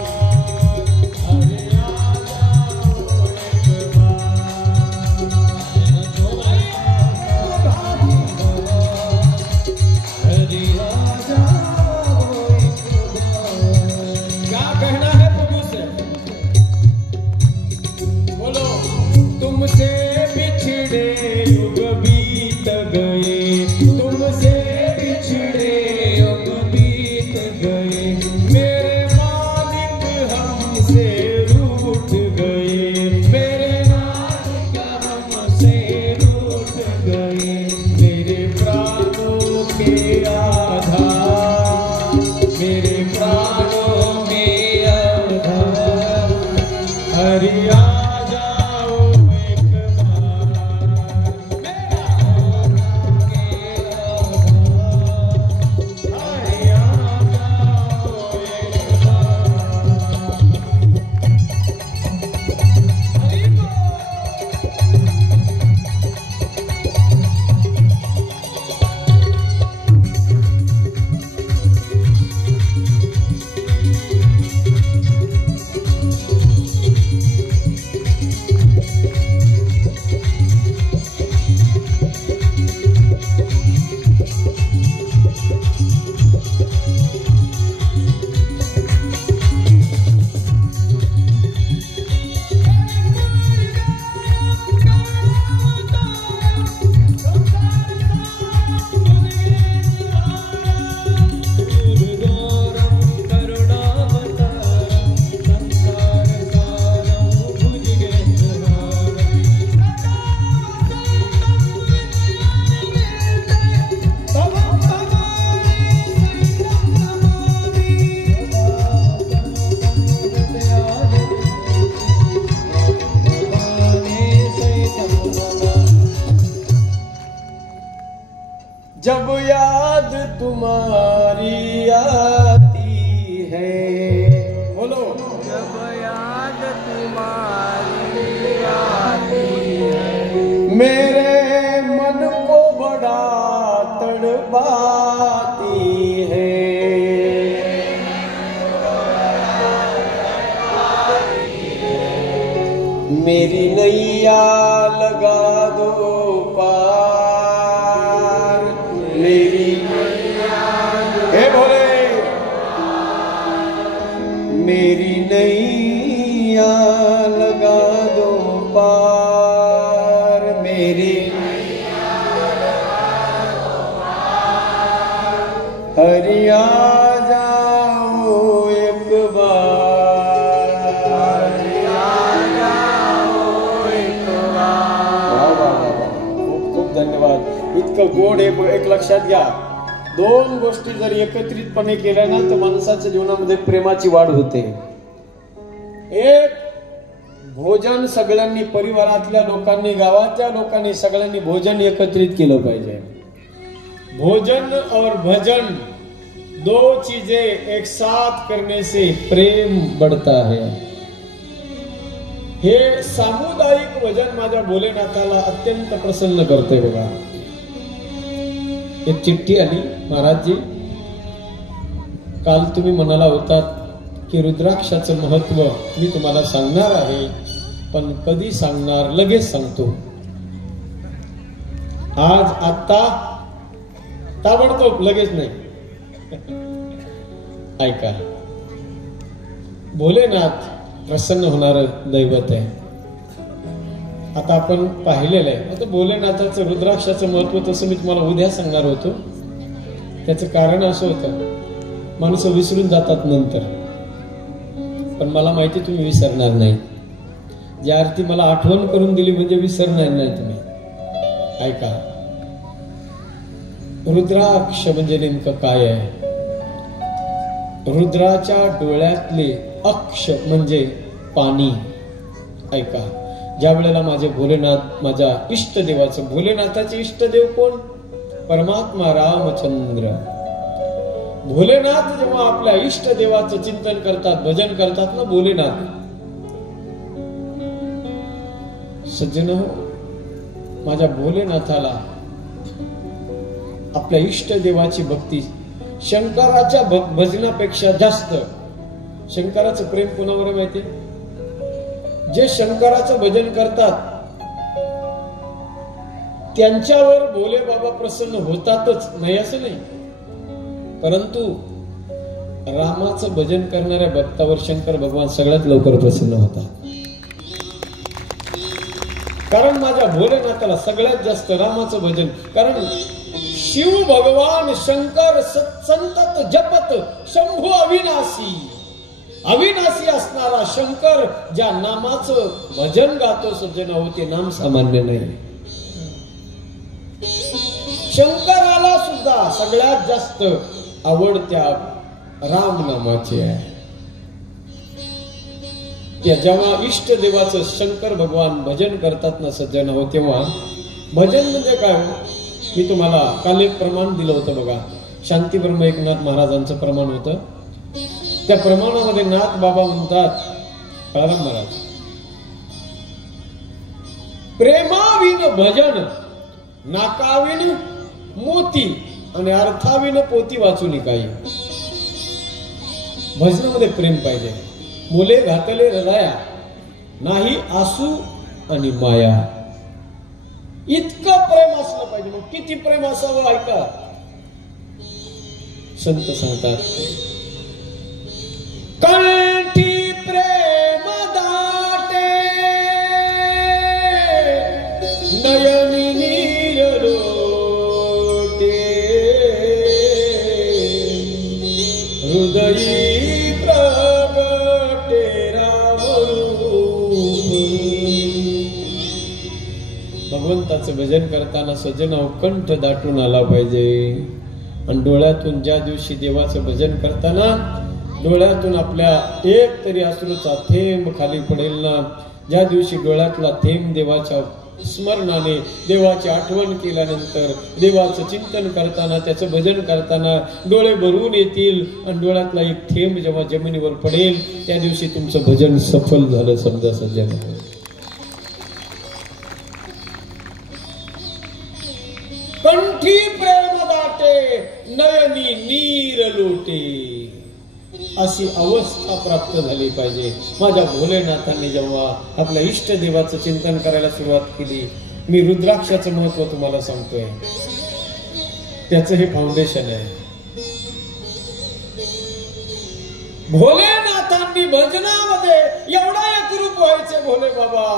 हरि आ जाओ एक बार मेरा छोटा सा परिवार जब याद तुम्हारी आती है, बोलो, जब याद तुम्हारी आती है, मेरे मन को बड़ा तड़पाती है। मेरी नैया लगा दो पार, मेरी हे भोले, मेरी नैया लगा दो पार, मेरी हरिया जाओ एक बार, हरिया जाओ एक बार। खूप खूप धन्यवाद। इतकं गोड आहे, एक लक्षात घ्या, दोन गोष्टी जर एकत्रितपणे केल्या ना तर माणसाच्या जीवनामध्ये प्रेमाची वाढ होते। एक, भोजन सगळ्यांनी, परिवारातल्या लोकांनी, गावाच्या लोकांनी सगळ्यांनी भोजन एकत्रित केलं पाहिजे। भोजन और भजन दो चीजें एक साथ करने से प्रेम बढ़ता है। हे सामुदायिक भजन माझ्या भोलेनाथाला अत्यंत प्रसन्न करते बघा। एक चिठ्ठी आली, महाराजजी काल तुम्ही म्हणाला होतात की रुद्राक्षाचं महत्व मी तुम्हाला सांगणार आहे, पण कधी सांगणार, लगेच सांगतो। आज, आता, ताबडतोब, लगेच नाही। ऐका, भोलेनाथ प्रसन्न होणार दैवत आहे। आता आपण पाहिलेलं आहे। आता भोलेनाथाचं रुद्राक्षाचं महत्व तसं मी तुम्हाला उद्या सांगणार होतो। त्याचं कारण असं होतं, माणसं विसरून जातात नंतर, पण मला माहिती तुम्ही विसरणार नाही। ज्या अर्थी मला आठवण करून दिली म्हणजे विसरणार नाही तुम्ही। ऐका, रुद्राक्ष म्हणजे नेमकं काय आहे? रुद्राच्या डोळ्यातले अक्ष म्हणजे पाणी। ऐका, ज्या वेळेला माझे भोलेनाथ, माझ्या इष्टदेवाचं, भोलेनाथाचे इष्टदेव कोण? परमात्मा रामचंद्र। भोलेनाथ जेव्हा आपल्या इष्टदेवाचं चिंतन करतात, भजन करतात ना भोलेनाथ, सज्जन हो, माझ्या भोलेनाथाला आपल्या इष्टदेवाची भक्ती शंकराच्या भजनापेक्षा जास्त, शंकराचं प्रेम कोणावर माहिती? जे शंकराचं भजन करतात त्यांच्यावर भोले बाबा प्रसन्न होतातच, नाही असं नाही, परंतु रामाचं भजन करणाऱ्या भक्तावर शंकर भगवान सगळ्यात लवकर प्रसन्न होतात। कारण माझ्या भोलेनाथाला सगळ्यात जास्त रामाचं भजन, कारण शिव भगवान शंकर संतत जपत शंभू अविनाशी, अविनाशी असणारा शंकर ज्या नामाचं भजन गातो सज्जन हो, ते नाम सामान्य नाही। शंकराला सुद्धा सगळ्यात जास्त आवड त्या राम नामाची आहे। जेव्हा इष्ट देवाचं शंकर भगवान भजन करतात ना सज्जन हो, तेव्हा भजन म्हणजे काय? मी तुम्हाला काल एक प्रमाण दिलं होतं बघा, शांती ब्रह्म एकनाथ महाराजांचं प्रमाण होतं। त्या प्रमाणामध्ये नाथ बाबा म्हणतात, कळलं महाराज, प्रेमाविन भजन नाकाविन मोती आणि अर्थाविन पोती वाचून काही। भजनामध्ये प्रेम पाहिजे। मुले घातले हृदया नाही आसू आणि माया, इतकं प्रेम असलं पाहिजे। मग किती प्रेम असावं ऐका, संत सांगतात, कंठी प्रेम दाटे नयनी नीर लोटे, हृदयी प्रगटे राम रूपी। भगवंताचं भजन करताना सज्जन कंठ दाटून आला पाहिजे। आणि डोळ्यातून ज्या दिवशी देवाचं भजन करताना डोळ्यातून आपल्या एक तरी अश्रूचा थेंब खाली पडेल ना, ज्या दिवशी डोळ्यातला थेंब देवाच्या स्मरणाने देवाची आठवण केल्यानंतर देवाचं चिंतन करताना त्याचं भजन करताना डोळे भरून येतील आणि डोळ्यातला एक थेंब जेव्हा जमिनीवर पडेल त्या दिवशी तुमचं भजन सफल झालं समजा सज्जन. कंठी प्रेम दाटे नयनी नीर लोटे अशी अवस्था प्राप्त झाली पाहिजे. माझ्या भोलेनाथांनी जेव्हा आपल्या इष्ट देवाचं चिंतन करायला सुरुवात केली, मी रुद्राक्षाचं महत्व तुम्हाला सांगतोय, त्याचं हे फाउंडेशन आहे. भोलेनाथांनी भजनामध्ये एवढा एकरूप व्हायचे भोले बाबा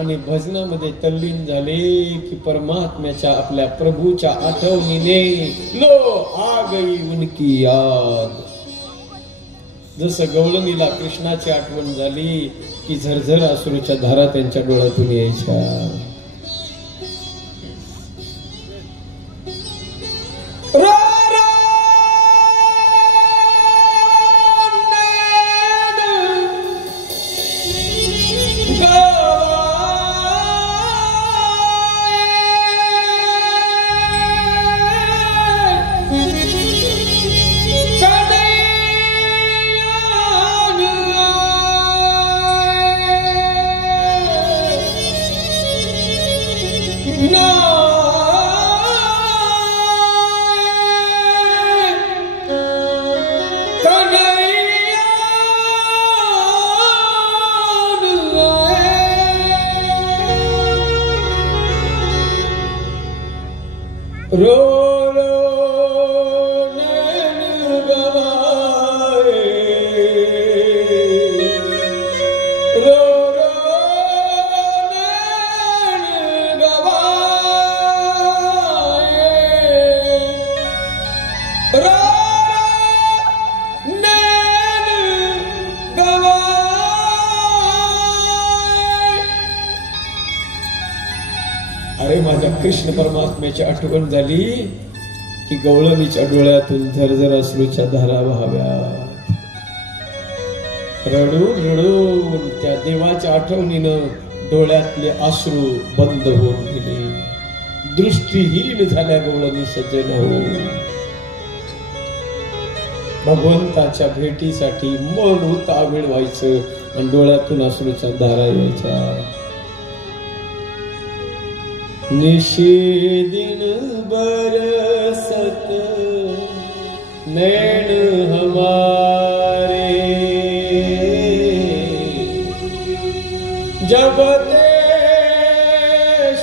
आणि भजनामध्ये तल्लीन झाले की परमात्म्याच्या आपल्या प्रभूच्या आठवणीने लो आ गई उनकी याद. जसं गवळणीला कृष्णाची आठवण झाली की झरझर अश्रूच्या धारा त्यांच्या डोळ्यातून यायच्या. अरे माझ्या कृष्ण परमात्म्याची आठवण झाली की गवळणीच्या डोळ्यातून झरझर अश्रूच्या धारा व्हाव्यात. रडून रडून त्या देवाच्या आठवणीनं डोळ्यातले अश्रू बंद होऊन गेले. दृष्टीहीन झाल्या गवळणी सज्जन हो. भगवंताच्या भेटीसाठी मन उतावीळ व्हायचं आणि डोळ्यातून अश्रूच्या धारा यायच्या. निशिदिन बरसत नैन हमारे जब ते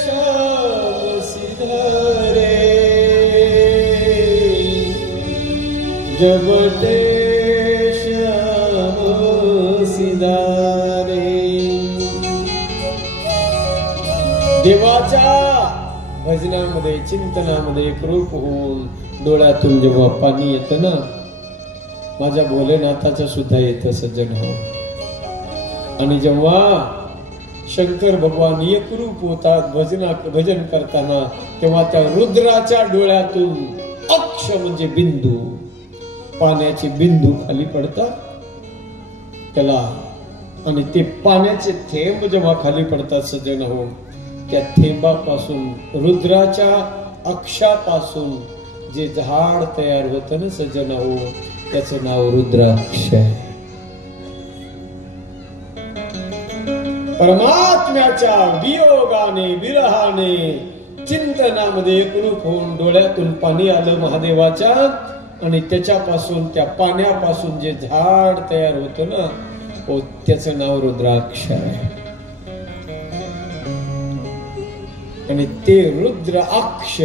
शाम सिधरे जब ते शाम सिधारे. देवाच्या भजनामध्ये चिंतनामध्ये एकरूप होऊन डोळ्यातून जेव्हा पाणी येतं ना, माझ्या भोलेनाथाचं सुद्धा येतं सज्जन हो. आणि जेव्हा शंकर भगवान एकरूप होतात भजन करताना तेव्हा त्या रुद्राच्या डोळ्यातून अक्ष म्हणजे बिंदू, पाण्याचे बिंदू खाली पडतात त्याला. आणि ते पाण्याचे थेंब जेव्हा खाली पडतात सज्जन हो, त्या थेंबापासून रुद्राच्या अक्षापासून जे झाड तयार होतं ना सज्जन हो, त्याचं नाव रुद्राक्ष आहे. परमात्म्याच्या वियोगाने विरहाने चिंतनामध्ये एकरूप होऊन डोळ्यातून पाणी आलं महादेवाच्या आणि त्याच्यापासून त्या पाण्यापासून जे झाड तयार होतं ना, त्याचं नाव रुद्राक्ष आहे. आणि ते रुद्राक्ष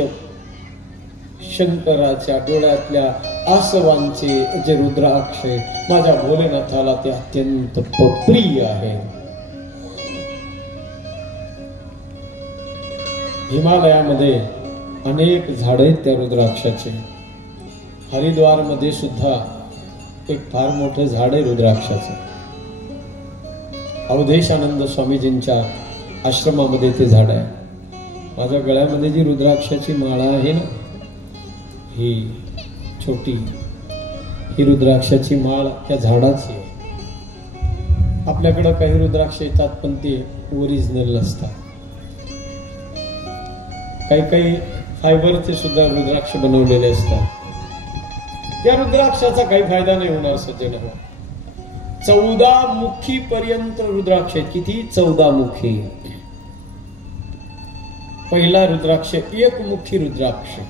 शंकराच्या डोळ्यातल्या आसवांचे जे रुद्राक्ष आहे, माझ्या भोलेनाथाला ते अत्यंत प्रिय आहे. हिमालयामध्ये अनेक झाडं आहेत त्या रुद्राक्षाचे. हरिद्वार मध्ये सुद्धा एक फार मोठं झाड आहे रुद्राक्षाचं. अवधेशानंद स्वामीजींच्या आश्रमामध्ये ते झाड आहे. माझ्या गळ्यामध्ये जी रुद्राक्षाची माळा आहे ना, ही छोटी, ही रुद्राक्षाची माळ त्या झाडाची आहे. आपल्याकडं काही रुद्राक्ष येतात पण ते ओरिजिनल नसतात. काही काही फायबरचे सुद्धा रुद्राक्ष बनवलेले असतात. त्या रुद्राक्षाचा काही फायदा नाही होणार सज्जन हो. 14 मुखी पर्यंत रुद्राक्ष आहेत. किती? 14 मुखी. पहिला रुद्राक्ष एकमुखी रुद्राक्ष.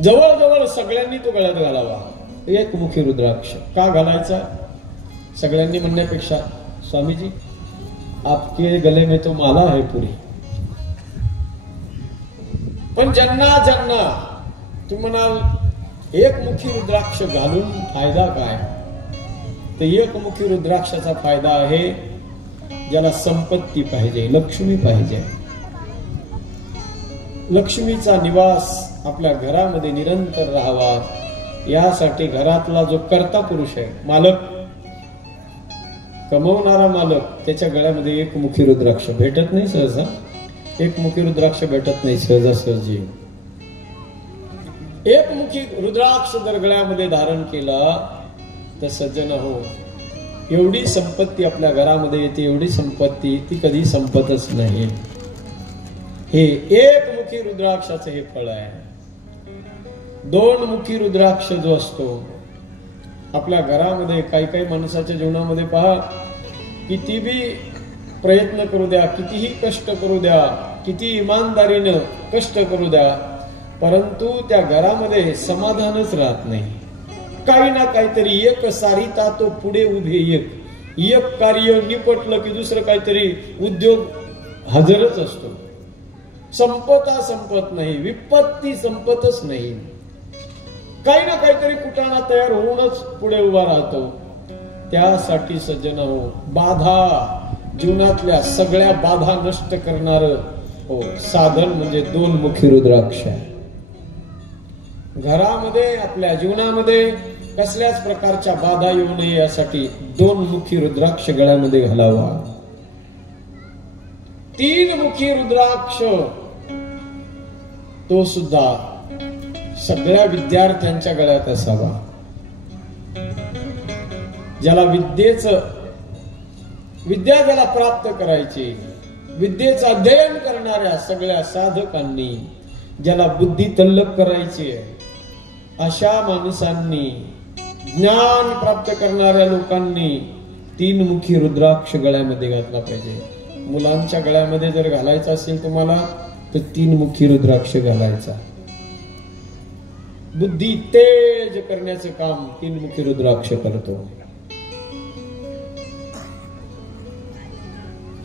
जवळजवळ सगळ्यांनी तो गळ्यात घालावा. एकमुखी रुद्राक्ष का घालायचा? सगळ्यांनी म्हणण्यापेक्षा स्वामीजी आपके गले में तो माला है पुरी. पण ज्यांना ज्यांना तुम्ही म्हणाल एकमुखी रुद्राक्ष घालून फायदा काय, तर एकमुखी रुद्राक्षाचा फायदा आहे ज्याला संपत्ती पाहिजे, लक्ष्मी पाहिजे, लक्ष्मीचा निवास आपल्या घरामध्ये निरंतर राहावा, यासाठी घरातला जो कर्ता पुरुष आहे, मालक, कमवणारा मालक, त्याच्या गळ्यामध्ये एकमुखी रुद्राक्ष भेटत नाही सहसा. एकमुखी रुद्राक्ष भेटत नाही सहजासहजी. एकमुखी रुद्राक्ष जर गळ्यामध्ये धारण केला तर सज्जन हो, एवढी संपत्ती आपल्या घरामध्ये येते, एवढी संपत्ती ती कधी संपतच नाही. हे एकमुखी रुद्राक्षाचे हे फळ आहे. 2 मुखी रुद्राक्ष जो असतो आपल्या घरामध्ये, काही काही माणसाच्या जीवनामध्ये पहा, किती बी प्रयत्न करू द्या, कितीही कष्ट करू द्या, किती इमानदारीनं कष्ट करू द्या, परंतु त्या घरामध्ये समाधानच राहत नाही. काही ना काहीतरी एक सारिता तो पुढे उभे, एक कार्य निपटलं की दुसरं काहीतरी उद्योग हजरच असतो. संपता संपत नाही, विपत्ती संपतच नाही. काही ना काहीतरी कुटाणा तयार होऊनच पुढे उभा राहतो. त्यासाठी सज्जन हो, बाधा, जीवनातल्या सगळ्या बाधा नष्ट करणार हो साधन म्हणजे 2 मुखी रुद्राक्ष. घरामध्ये आपल्या जीवनामध्ये कसल्याच प्रकारच्या बाधा येऊ नये यासाठी 2 मुखी रुद्राक्ष गळ्यामध्ये घालावा. 3 मुखी रुद्राक्ष तो सुद्धा सगळ्या विद्यार्थ्यांच्या गळ्यात असावा. ज्याला विद्या ज्याला प्राप्त करायची, विद्येचं अध्ययन करणाऱ्या सगळ्या साधकांनी, ज्याला बुद्धी तल्लक करायची, अशा माणसांनी, ज्ञान प्राप्त करणाऱ्या लोकांनी 3 मुखी रुद्राक्ष गळ्यामध्ये घातला पाहिजे. मुलांच्या गळ्यामध्ये जर घालायचा असेल तुम्हाला तर 3 मुखी रुद्राक्ष घालायचा. बुद्धी तेज करण्याचं काम 3 मुखी रुद्राक्ष करतो.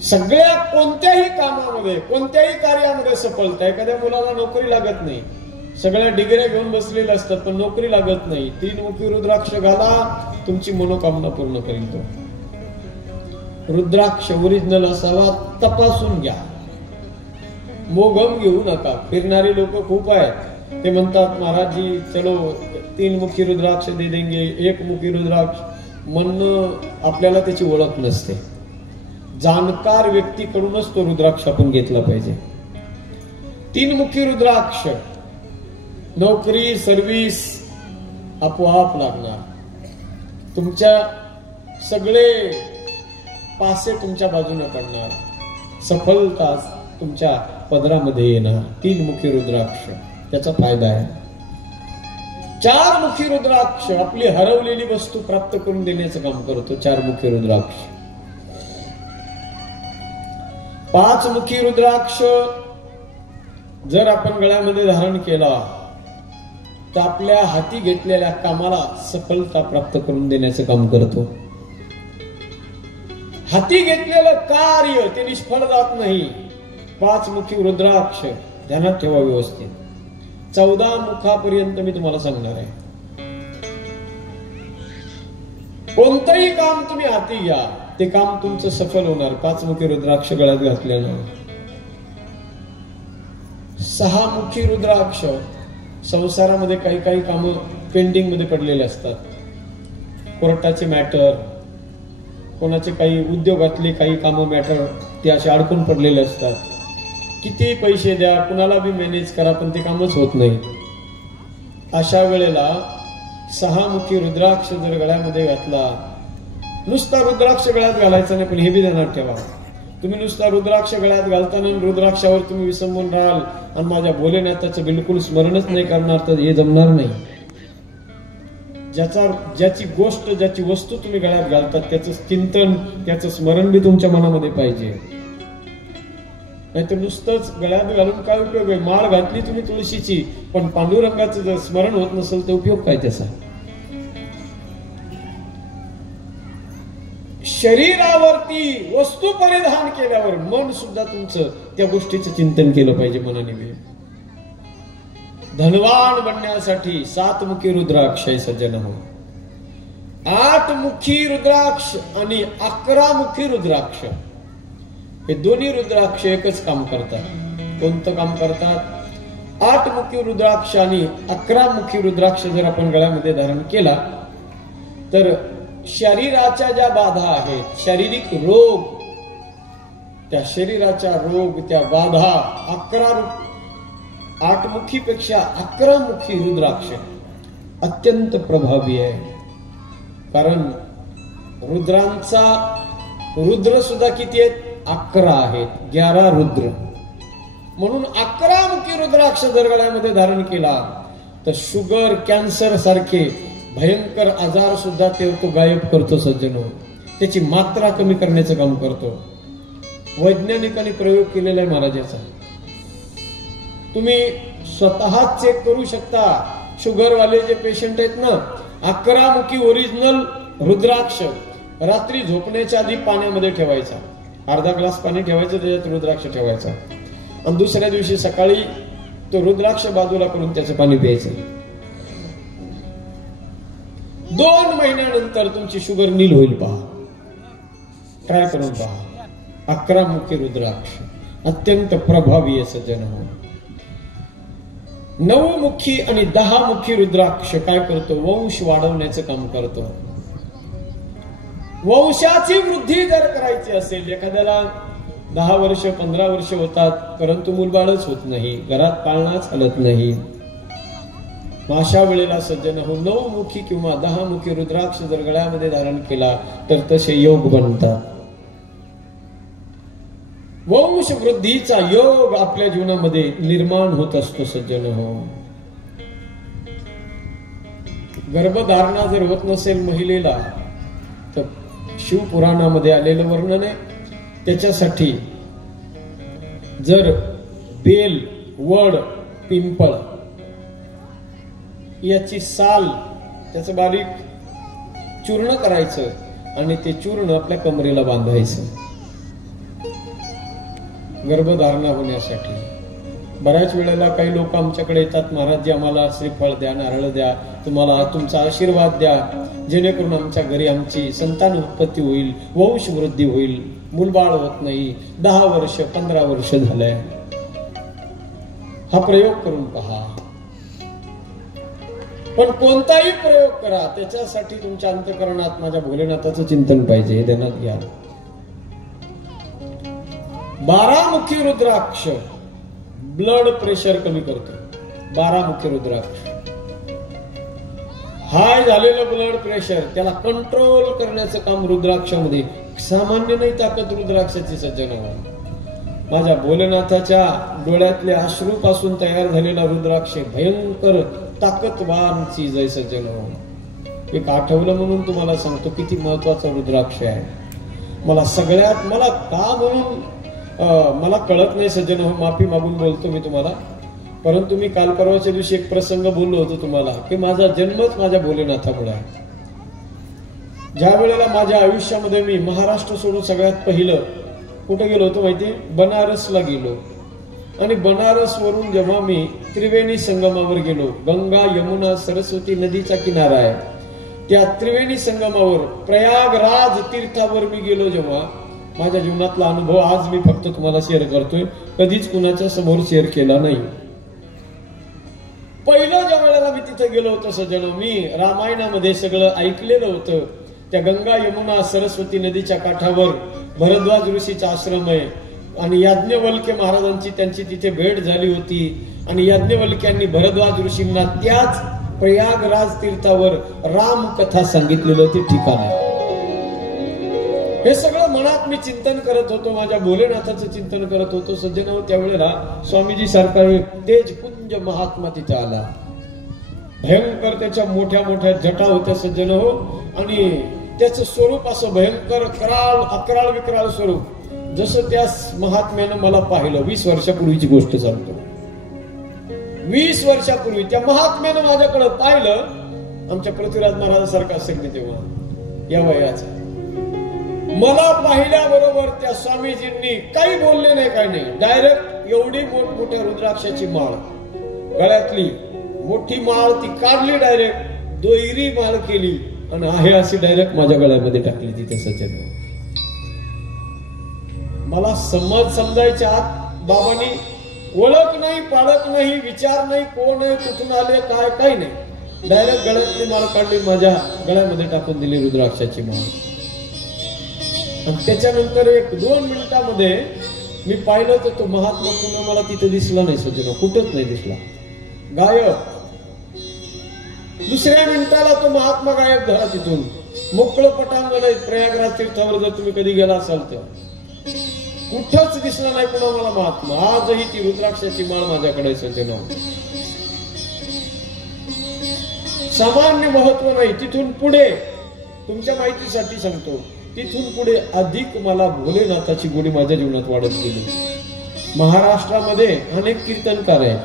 सगळ्या कोणत्याही कामामध्ये, कोणत्याही कार्यामध्ये सफलता. एखाद्या मुलाला नोकरी लागत नाही, सगळ्या डिग्र्या घेऊन बसलेले असतात पण नोकरी लागत नाही, 3 मुखी रुद्राक्ष घाला, तुमची मनोकामना पूर्ण करेल तो. रुद्राक्ष ओरिजिनल असावा, तपासून घ्या, मोघम घेऊ नका. फिरणारे लोक खूप आहेत, ते म्हणतात महाराज जी चलो 3 मुखी रुद्राक्ष दे देंगे, 1 मुखी रुद्राक्ष म्हणणं आपल्याला त्याची ओळख नसते. जाणकार व्यक्तीकडूनच तो रुद्राक्ष आपण घेतला पाहिजे. 3 मुखी रुद्राक्ष नोकरी, सर्व्हिस आपोआप लागणार. तुमच्या सगळे पासे तुमच्या बाजूने पडणार, सफलता तुमच्या पदरामध्ये येणार. 3 मुखी रुद्राक्ष त्याचा फायदा आहे. 4 मुखी रुद्राक्ष आपली हरवलेली वस्तू प्राप्त करून देण्याचं काम करतो. 4 मुखी रुद्राक्ष. 5 मुखी रुद्राक्ष जर आपण गळ्यामध्ये धारण केला तर आपल्या हाती घेतलेल्या कामाला सफलता प्राप्त करून देण्याचं काम करतो. हाती घेतलेलं कार्य ते निष्फळ जात नाही. 5 मुखी रुद्राक्ष ध्यानात ठेवा व्यवस्थित. 14 मुखापर्यंत मी तुम्हाला सांगणार आहे. कोणतंही काम तुम्ही हाती घ्या, ते काम तुमचं सफल होणार 5 मुखी रुद्राक्ष गळ्यात घातल्यानं. 6 मुखी रुद्राक्ष संसारामध्ये काही काही काम पेंडिंग मध्ये पडलेले असतात. कोर्टाचे मॅटर, कोणाचे काही उद्योगातले काही काम मॅटर ते असे अडकून पडलेले असतात. किती पैसे द्या, कुणाला बी मॅनेज करा, पण ते कामच होत नाही. अशा वेळेला 6 मुखी रुद्राक्ष जर गळ्यामध्ये घातला, नुसता रुद्राक्ष गळ्यात घालायचा नाही, पण हे बी ध्यानात ठेवा, तुम्ही नुसता रुद्राक्ष गळ्यात घालताना रुद्राक्षावर तुम्ही विसंबून राहाल आणि माझ्या भोलेनाथाचं बिलकुल स्मरणच नाही करणार तर हे जमणार नाही. ज्याची गोष्ट ज्याची वस्तू तुम्ही गळ्यात घालतात त्याचं चिंतन त्याचं स्मरण बी तुमच्या मनामध्ये पाहिजे. नाही तर नुसतंच गळ्यात घालून काय उपयोग आहे. माळ घातली तुम्ही तुळशीची पण पांडुरंगाचं जर स्मरण होत नसेल तर उपयोग काय त्याचा. शरीरावरती वस्तू परिधान केल्यावर मन सुद्धा तुमचं त्या गोष्टीचं चिंतन केलं पाहिजे मनाने. धनवान बनण्यासाठी 7 मुखी रुद्राक्ष सज्जन हो. 8 मुखी रुद्राक्ष आणि 11 मुखी रुद्राक्ष हे दोन्ही रुद्राक्ष एकच काम करतात. कोणतं काम करतात. 8 मुखी रुद्राक्ष आणि 11 मुखी रुद्राक्ष जर आपण गळ्यामध्ये धारण केला तर शरीराच्या ज्या बाधा आहेत शारीरिक रोग त्या शरीराच्या रोग त्या बाधा 8 मुखीपेक्षा 11 मुखी रुद्राक्ष अत्यंत प्रभावी आहे. कारण रुद्र सुद्धा किती आहेत 11 आहेत. 11 रुद्र म्हणून 11 मुखी रुद्राक्ष जर गळ्यामध्ये धारण केला तर शुगर कॅन्सर सारखे भयंकर आजार सुद्धा तो गायब करतो सज्जनो. त्याची मात्रा कमी करण्याचं काम करतो. वैज्ञानिकांनी प्रयोग केलेला आहे महाराजाचा. तुम्ही स्वतः चेक करू शकता. शुगरवाले जे पेशंट आहेत ना 11 मुखी ओरिजिनल रुद्राक्ष रात्री झोपण्याच्या आधी पाण्यामध्ये ठेवायचा. अर्धा ग्लास पाणी ठेवायचं त्याच्यात रुद्राक्ष ठेवायचा आणि दुसऱ्या दिवशी सकाळी तो रुद्राक्ष बाजूला करून त्याचं पाणी प्यायचं. 2 महिन्यानंतर तुमची शुगर नील होईल. पहा ट्राय करून पहा. 11 मुखी रुद्राक्ष अत्यंत प्रभावी आहे सज्जन हो. 9 मुखी आणि 10 मुखी रुद्राक्ष काय करतो वंश वाढवण्याचं काम करतो. वंशाची वृद्धी जर करायची असेल एखाद्याला 10 वर्ष 15 वर्ष होतात परंतु मुलबाळच होत नाही घरात पाळणा चालत नाही. अशा वेळेला सज्जन हो 9 मुखी किंवा 10 मुखी रुद्राक्ष जर गळ्यामध्ये धारण केला तर तसे योग बनतात. वंश वृद्धीचा योग आपल्या जीवनामध्ये निर्माण होत असतो सज्जन हो. गर्भधारणा जर होत नसेल महिलेला तर शिवपुराणामध्ये आलेलं वर्णन आहे. त्याच्यासाठी जर बेल वड पिंपळ याची साल त्याचं बारीक चूर्ण करायचं आणि ते चूर्ण आपल्या कमरेला बांधायचं गर्भधारणा होण्यासाठी. बऱ्याच वेळेला काही लोक आमच्याकडे येतात महाराज आम्हाला श्रीफळ द्या नारळ द्या तुम्हाला तुमचा आशीर्वाद द्या जेणेकरून आमच्या घरी आमची संतान उत्पत्ती होईल वंश वृद्धी होईल मुलबाळ होत नाही 10 वर्ष 15 वर्ष झालंय. हा प्रयोग करून पहा. पण कोणताही प्रयोग करा त्याच्यासाठी तुमच्या अंतःकरणात माझ्या भोलेनाथाचं चिंतन पाहिजे. ध्यानात घ्या. 12 मुखी रुद्राक्ष ब्लड प्रेशर कमी करतो. 12 मुखी रुद्राक्ष हाय झालेलं ब्लड प्रेशर त्याला कंट्रोल करण्याचं काम रुद्राक्षामध्ये. सामान्य नाही ताकद रुद्राक्षाची सज्जन. माझ्या भोलेनाथाच्या डोळ्यातले अश्रू पासून तयार झालेला रुद्राक्ष भयंकर ताकदवान चीज आहे सज्जन. एक आठवलं म्हणून तुम्हाला सांगतो किती महत्वाचा रुद्राक्ष आहे. मला का म्हणून मला कळत नाही सज्जन हो माफी मागून बोलतो मी तुम्हाला. परंतु मी काल परवाच्या दिवशी एक प्रसंग बोललो होतो तुम्हाला की माझा जन्मच माझ्या भोलेनाथामुळे आहे. ज्या वेळेला माझ्या आयुष्यामध्ये मी महाराष्ट्र सोडून सगळ्यात पहिलं कुठे गेलो होतो माहिती बनारसला गेलो आणि बनारस वरून जेव्हा मी त्रिवेणी संगमावर गेलो गंगा यमुना सरस्वती नदीचा किनारा आहे त्या त्रिवेणी संगमावर प्रयागराज तीर्थावर मी गेलो जेव्हा माझ्या जीवनातला अनुभव आज मी फक्त तुम्हाला शेअर करतोय. कधीच कुणाच्या समोर शेअर केला नाही. पहिलं ज्या वेळेला मी तिथे गेलो होतो सज्जन मी रामायणामध्ये सगळं ऐकलेलं होतं. त्या गंगा यमुना सरस्वती नदीच्या काठावर भरद्वाज ऋषीचा आश्रम आहे आणि याज्ञवल्क्य महाराजांची त्यांची तिथे भेट झाली होती आणि याज्ञवल्क्यांनी भरद्वाज ऋषींना त्याच प्रयागराज तीर्थावर राम कथा सांगितलेलं ते ठिकाण आहे. हे सगळं मनात ध्यानात मी चिंतन करत होतो, माझ्या भोलेनाथाचं चिंतन करत होतो सज्जनो, त्यावेळेला स्वामीजी सारखा एक तेजपुंज महात्मा तिथे आला. भयंकर त्याच्या मोठ्या मोठ्या जटा होत्या सज्जनो, आणि त्याचं स्वरूप असं भयंकर अकराळ विक्राळ स्वरूप. जसं त्या महात्म्यानं मला पाहिलं, 20 वर्षापूर्वीची गोष्ट सांगतो. 20 वर्षापूर्वी त्या महात्म्यानं माझ्याकडे पाहिलं. आमच्या पृथ्वीराज महाराजासारखा असेल मी तेव्हा, या वयाचा. मला पाहिल्याबरोबर त्या स्वामीजींनी काही बोलले नाही, काही नाही, डायरेक्ट एवढी मोठमोठ्या रुद्राक्षाची माळ, गळ्यातली मोठी माळ ती काढली, डायरेक्ट दोयरी माळ केली आणि आहे अशी डायरेक्ट माझ्या गळ्यामध्ये टाकली तिथे सज्जन. मला समजायच्या आत बाबांनी ओळख नाही, पाळख नाही, विचार नाही, कोण आहे, कुठून आले, काय काही नाही, डायरेक्ट गळ्यातली माळ काढली, माझ्या गळ्यामध्ये टाकून दिली रुद्राक्षाची माळ. आणि त्याच्यानंतर 1-2 मिनिटांमध्ये मी पाहिलं तर तो महात्मा पुन्हा मला तिथे दिसला नाही सज्जनो, कुठंच नाही दिसला, गायब. दुसऱ्या मिनिटाला तो महात्मा गायब झाला तिथून. मोकळं पटांगण आहे प्रयागराज तीर्थावर, जर तुम्ही कधी गेला असाल तर कुठंच दिसला नाही पुन्हा मला महात्मा. आजही ती रुद्राक्षाची माळ माझ्याकडे सज्जनो. सामान्य महत्व नाही. तिथून पुढे तुमच्या माहितीसाठी सांगतो, तिथून पुढे अधिक मला भोलेनाथाची गोडी माझ्या जीवनात वाढत गेली. महाराष्ट्रामध्ये अनेक कीर्तनकार आहेत.